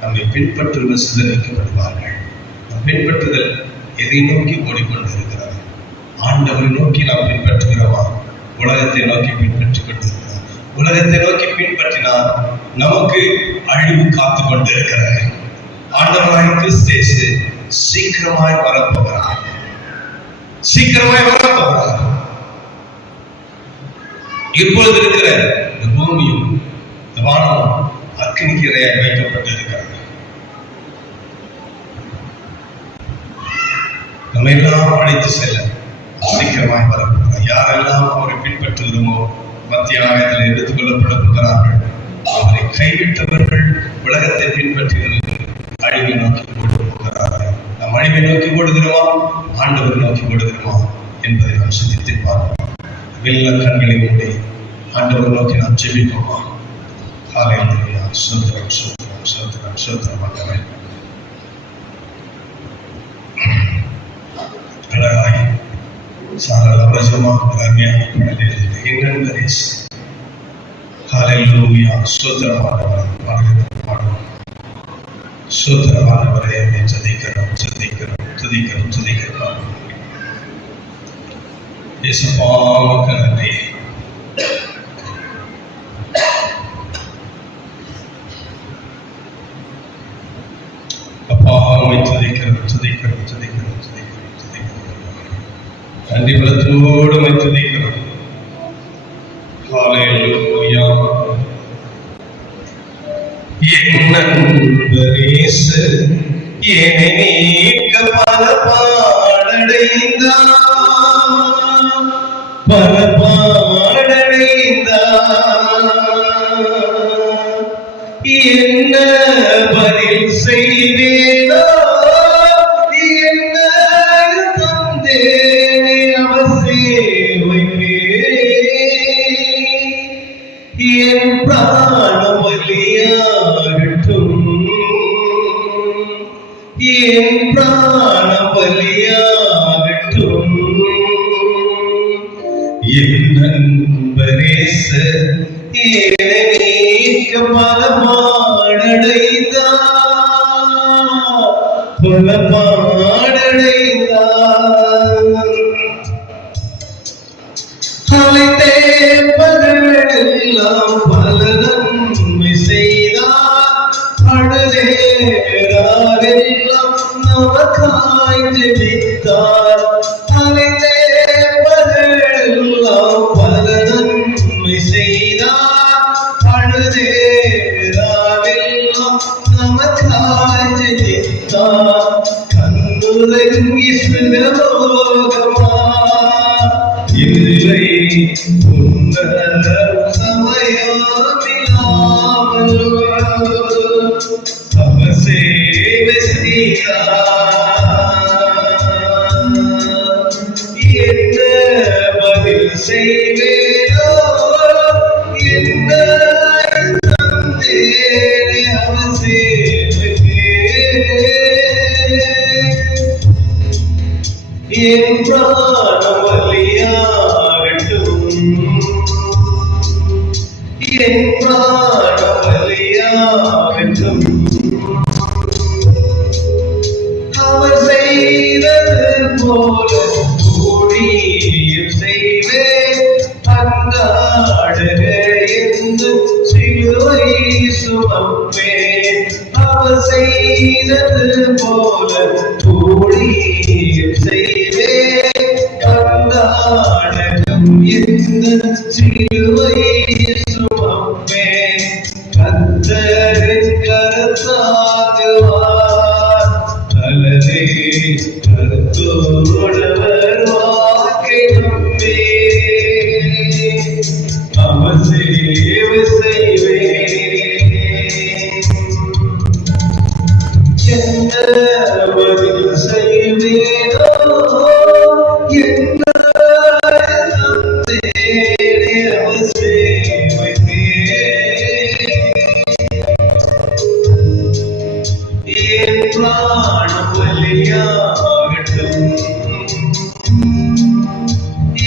நம்மை பின்பற்றுவது சிதறடிக்கப்படுவார்கள். பின்பற்றுதல் எதை நோக்கி ஓடிக்கொண்டிருக்கிறார்? ஆண்டவரை நோக்கி நாம் பின்பற்றுகிறோமா? உலகத்தை நோக்கி பின்பற்றிக் கொண்டிருக்கிறோம். உலகத்தை நோக்கி பின்பற்றினால் நமக்கு அழிவு காத்துக் கொண்டிருக்கிறது. ஆண்டவராய் கிறிஸ்து சீக்கிரமாய் வரப்போகிறார். சீக்கிரமாய் வரப்போகிறார். இப்பொழுது இருக்கிற இந்த பூமியும் இந்த வானமும் அக்கினிக்கு இரையாய் வைக்கப்பட்டிருக்கிறது. நம்ம எல்லாம் அழைத்து செல்ல சீக்கிரமாய் வரப்போகிறார். யாரெல்லாம் அவரை பின்பற்றுகிறோமோ மத்தியானத்தில் எடுத்துக் கொள்ளப்பட போகிறார்கள். அவரை கைவிட்டவர்கள் உலகத்தை பின்பற்றுகிறது அழிவை நோக்கி ஓடுகிறார்கள். நாம் அழிவை நோக்கி ஓடுகிறோமா, ஆண்டவரை நோக்கி ஓடுகிறோமா என்பதை நாம் சிந்தித்து பார்ப்போம். வெள்ள கண்களை மூடி ஆண்டவரை நோக்கி நாம் ஜெபிப்போமா? ஹல்லேலூயா. ஸ்தோத்திரம் ஸ்தோத்திரம் ஸ்தோத்திரம் ஸ்தோத்திரம் ஆண்டவரே. அழகாய் சாரலவரசமாக அருமையாக படத்தில் எங்கள் கரேஸ். ஹல்லேலூயா. ஸ்தோத்திரமானவரே, பாடுகிறோம். ஸ்தோத்திரமானவரே, துதிக்கிறோம் துதிக்கிறோம் துதிக்கிறோம் துதிக்கிறோம். இயேசுப்பா உமக்கு நன்றி. அப்பா உம்மை துதிக்கிறோம் துதிக்கிறோம் துதிக்கிறோம் துதிக்கிறோம் துதிக்கிறோம். நன்றி பலத்தோடு உம்மை துதிக்கிறோம். ஹல்லேலூயா. என் நண்பரேசு என்னை நீக்க பல பாடடைந்தார், பல பாடடைந்தார். என்ன பதில் செய்வேனோ, என்ன தந்தேனே அவர் சேவைக்கே. என் பிராண பலியாகட்டும், என் பிராண பலியாகட்டும். என் நண்பரேச ஏனை நீக்க பலபாடடைந்தார். அலைத்தேப்பதெல்லாம் பல நன்மை செய்தார். அழுதேராரெல்லாம் நமக்காய் ஜெபித்தார். அலைத்தேப்பதெல்லாம் பல நன்மை செய்தார். அழுதேராரெல்லாம் நமக்காய் ஜெபித்தார். கண்ணுறங்கி சுகபோகமா இல்லை உங்கள் சமயமில்லாமல் அவர் சேவை செய்தார். என்ன பதில் செய்வேனோ என்ன தந்தேனே அவர் சேவைக்கு. என் பிராண பலியாகட்டும், என் பிராண பலியாகட்டும். அவர் செய்தது போல ஊழியம் செய்வேன். அன்றாடுக என்று சிலுவை சுமப்பேன். அவர் செய்தது போல ஊழியம் செய்வேன். கண்டாடகம் என்று சிலுவை சுமப்பேன். கர்த்தரின் கருத்தாகுவார் அல்லதே கருத்தோடவர் வாக்கை நம்பே. அவர் சேவை செய்வேன். என்ன பதில் செய்வேனோ என்ன தந்தேனே அவர் சேவைக்கு. என் பிராண பலியாகட்டும்,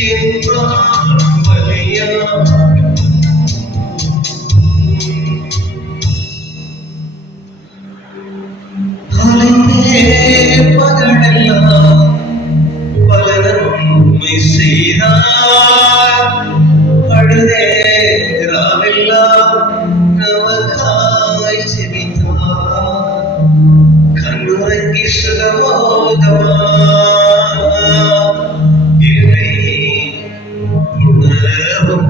என் பிராண பலியாகட்டும். பகலெல்லாம் பல நன்மை செய்தார். அழுதே ராவெல்லாம் நமக்காய் ஜெபித்தார். கண்ணுறங்கி சுகபோகமா இல்லை உணவும்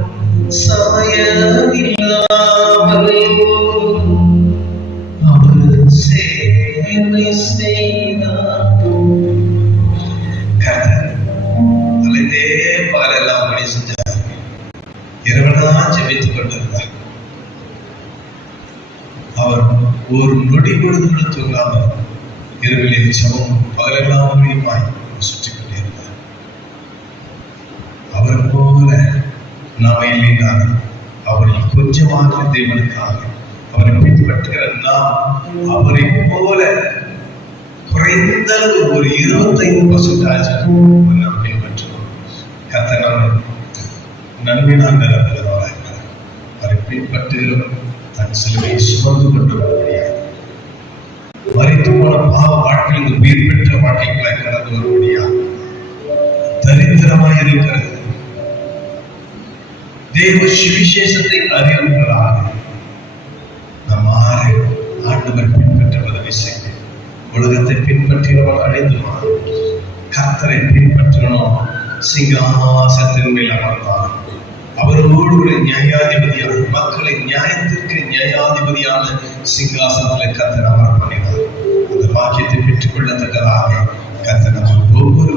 சமயமில்லாமல் அவர் சேவை செய்தார். கர்த்தர் அலைந்தே பகலெல்லாம் பணி செஞ்சார். இரவெல்லாம் ஜெபித்துக் கொண்டிருந்தார். அவர் ஒரு நொடி பொழுது கூட தூங்காமல் இரவிலே ஜெபம் பகலெல்லாம் முடியுமாய் சுற்றிக் கொண்டிருந்தார். அவர் போல நாம் இல்லைனாலும் அவரில் கொஞ்சமாக தேவனுக்காக அவரை பின்பற்றுகிற நாம் அவரை போல குறைந்த ஒரு 25% நாம் பின்பற்றுவோம். கர்த்தர் நன்மை நாங்கள் இருக்கிறார். அவரை பின்பற்றுகிறோம். தன் சிலுவையை சுமந்து கொண்டு வரும்படியாக மரித்து போன பாவ வாழ்க்கையில் உயிர் பெற்ற வாழ்க்கைகளை கடந்து வரும்படியாக தரித்திரமாய் இருக்கிறது. தேவ சுவிசேஷத்தை அறிவுகளாக நம் ஆண்டவர் பின்பற்றுவதை செய்து உலகத்தை பின்பற்றினவன் அழிந்துவான். கர்த்தரை பின்பற்றணும். சிங்காசனத்தின் மேல் அமர்ந்தான். அவரோடு நியாயாதிபதியான மக்களை நியாயத்திற்கு நியாயாதிபதியான சிங்காசனத்தில் கர்த்தர் அமர பண்ணினார். அந்த வாக்கியத்தை பெற்றுக் கொள்ளத்தக்கதாக கர்த்தர் ஒவ்வொரு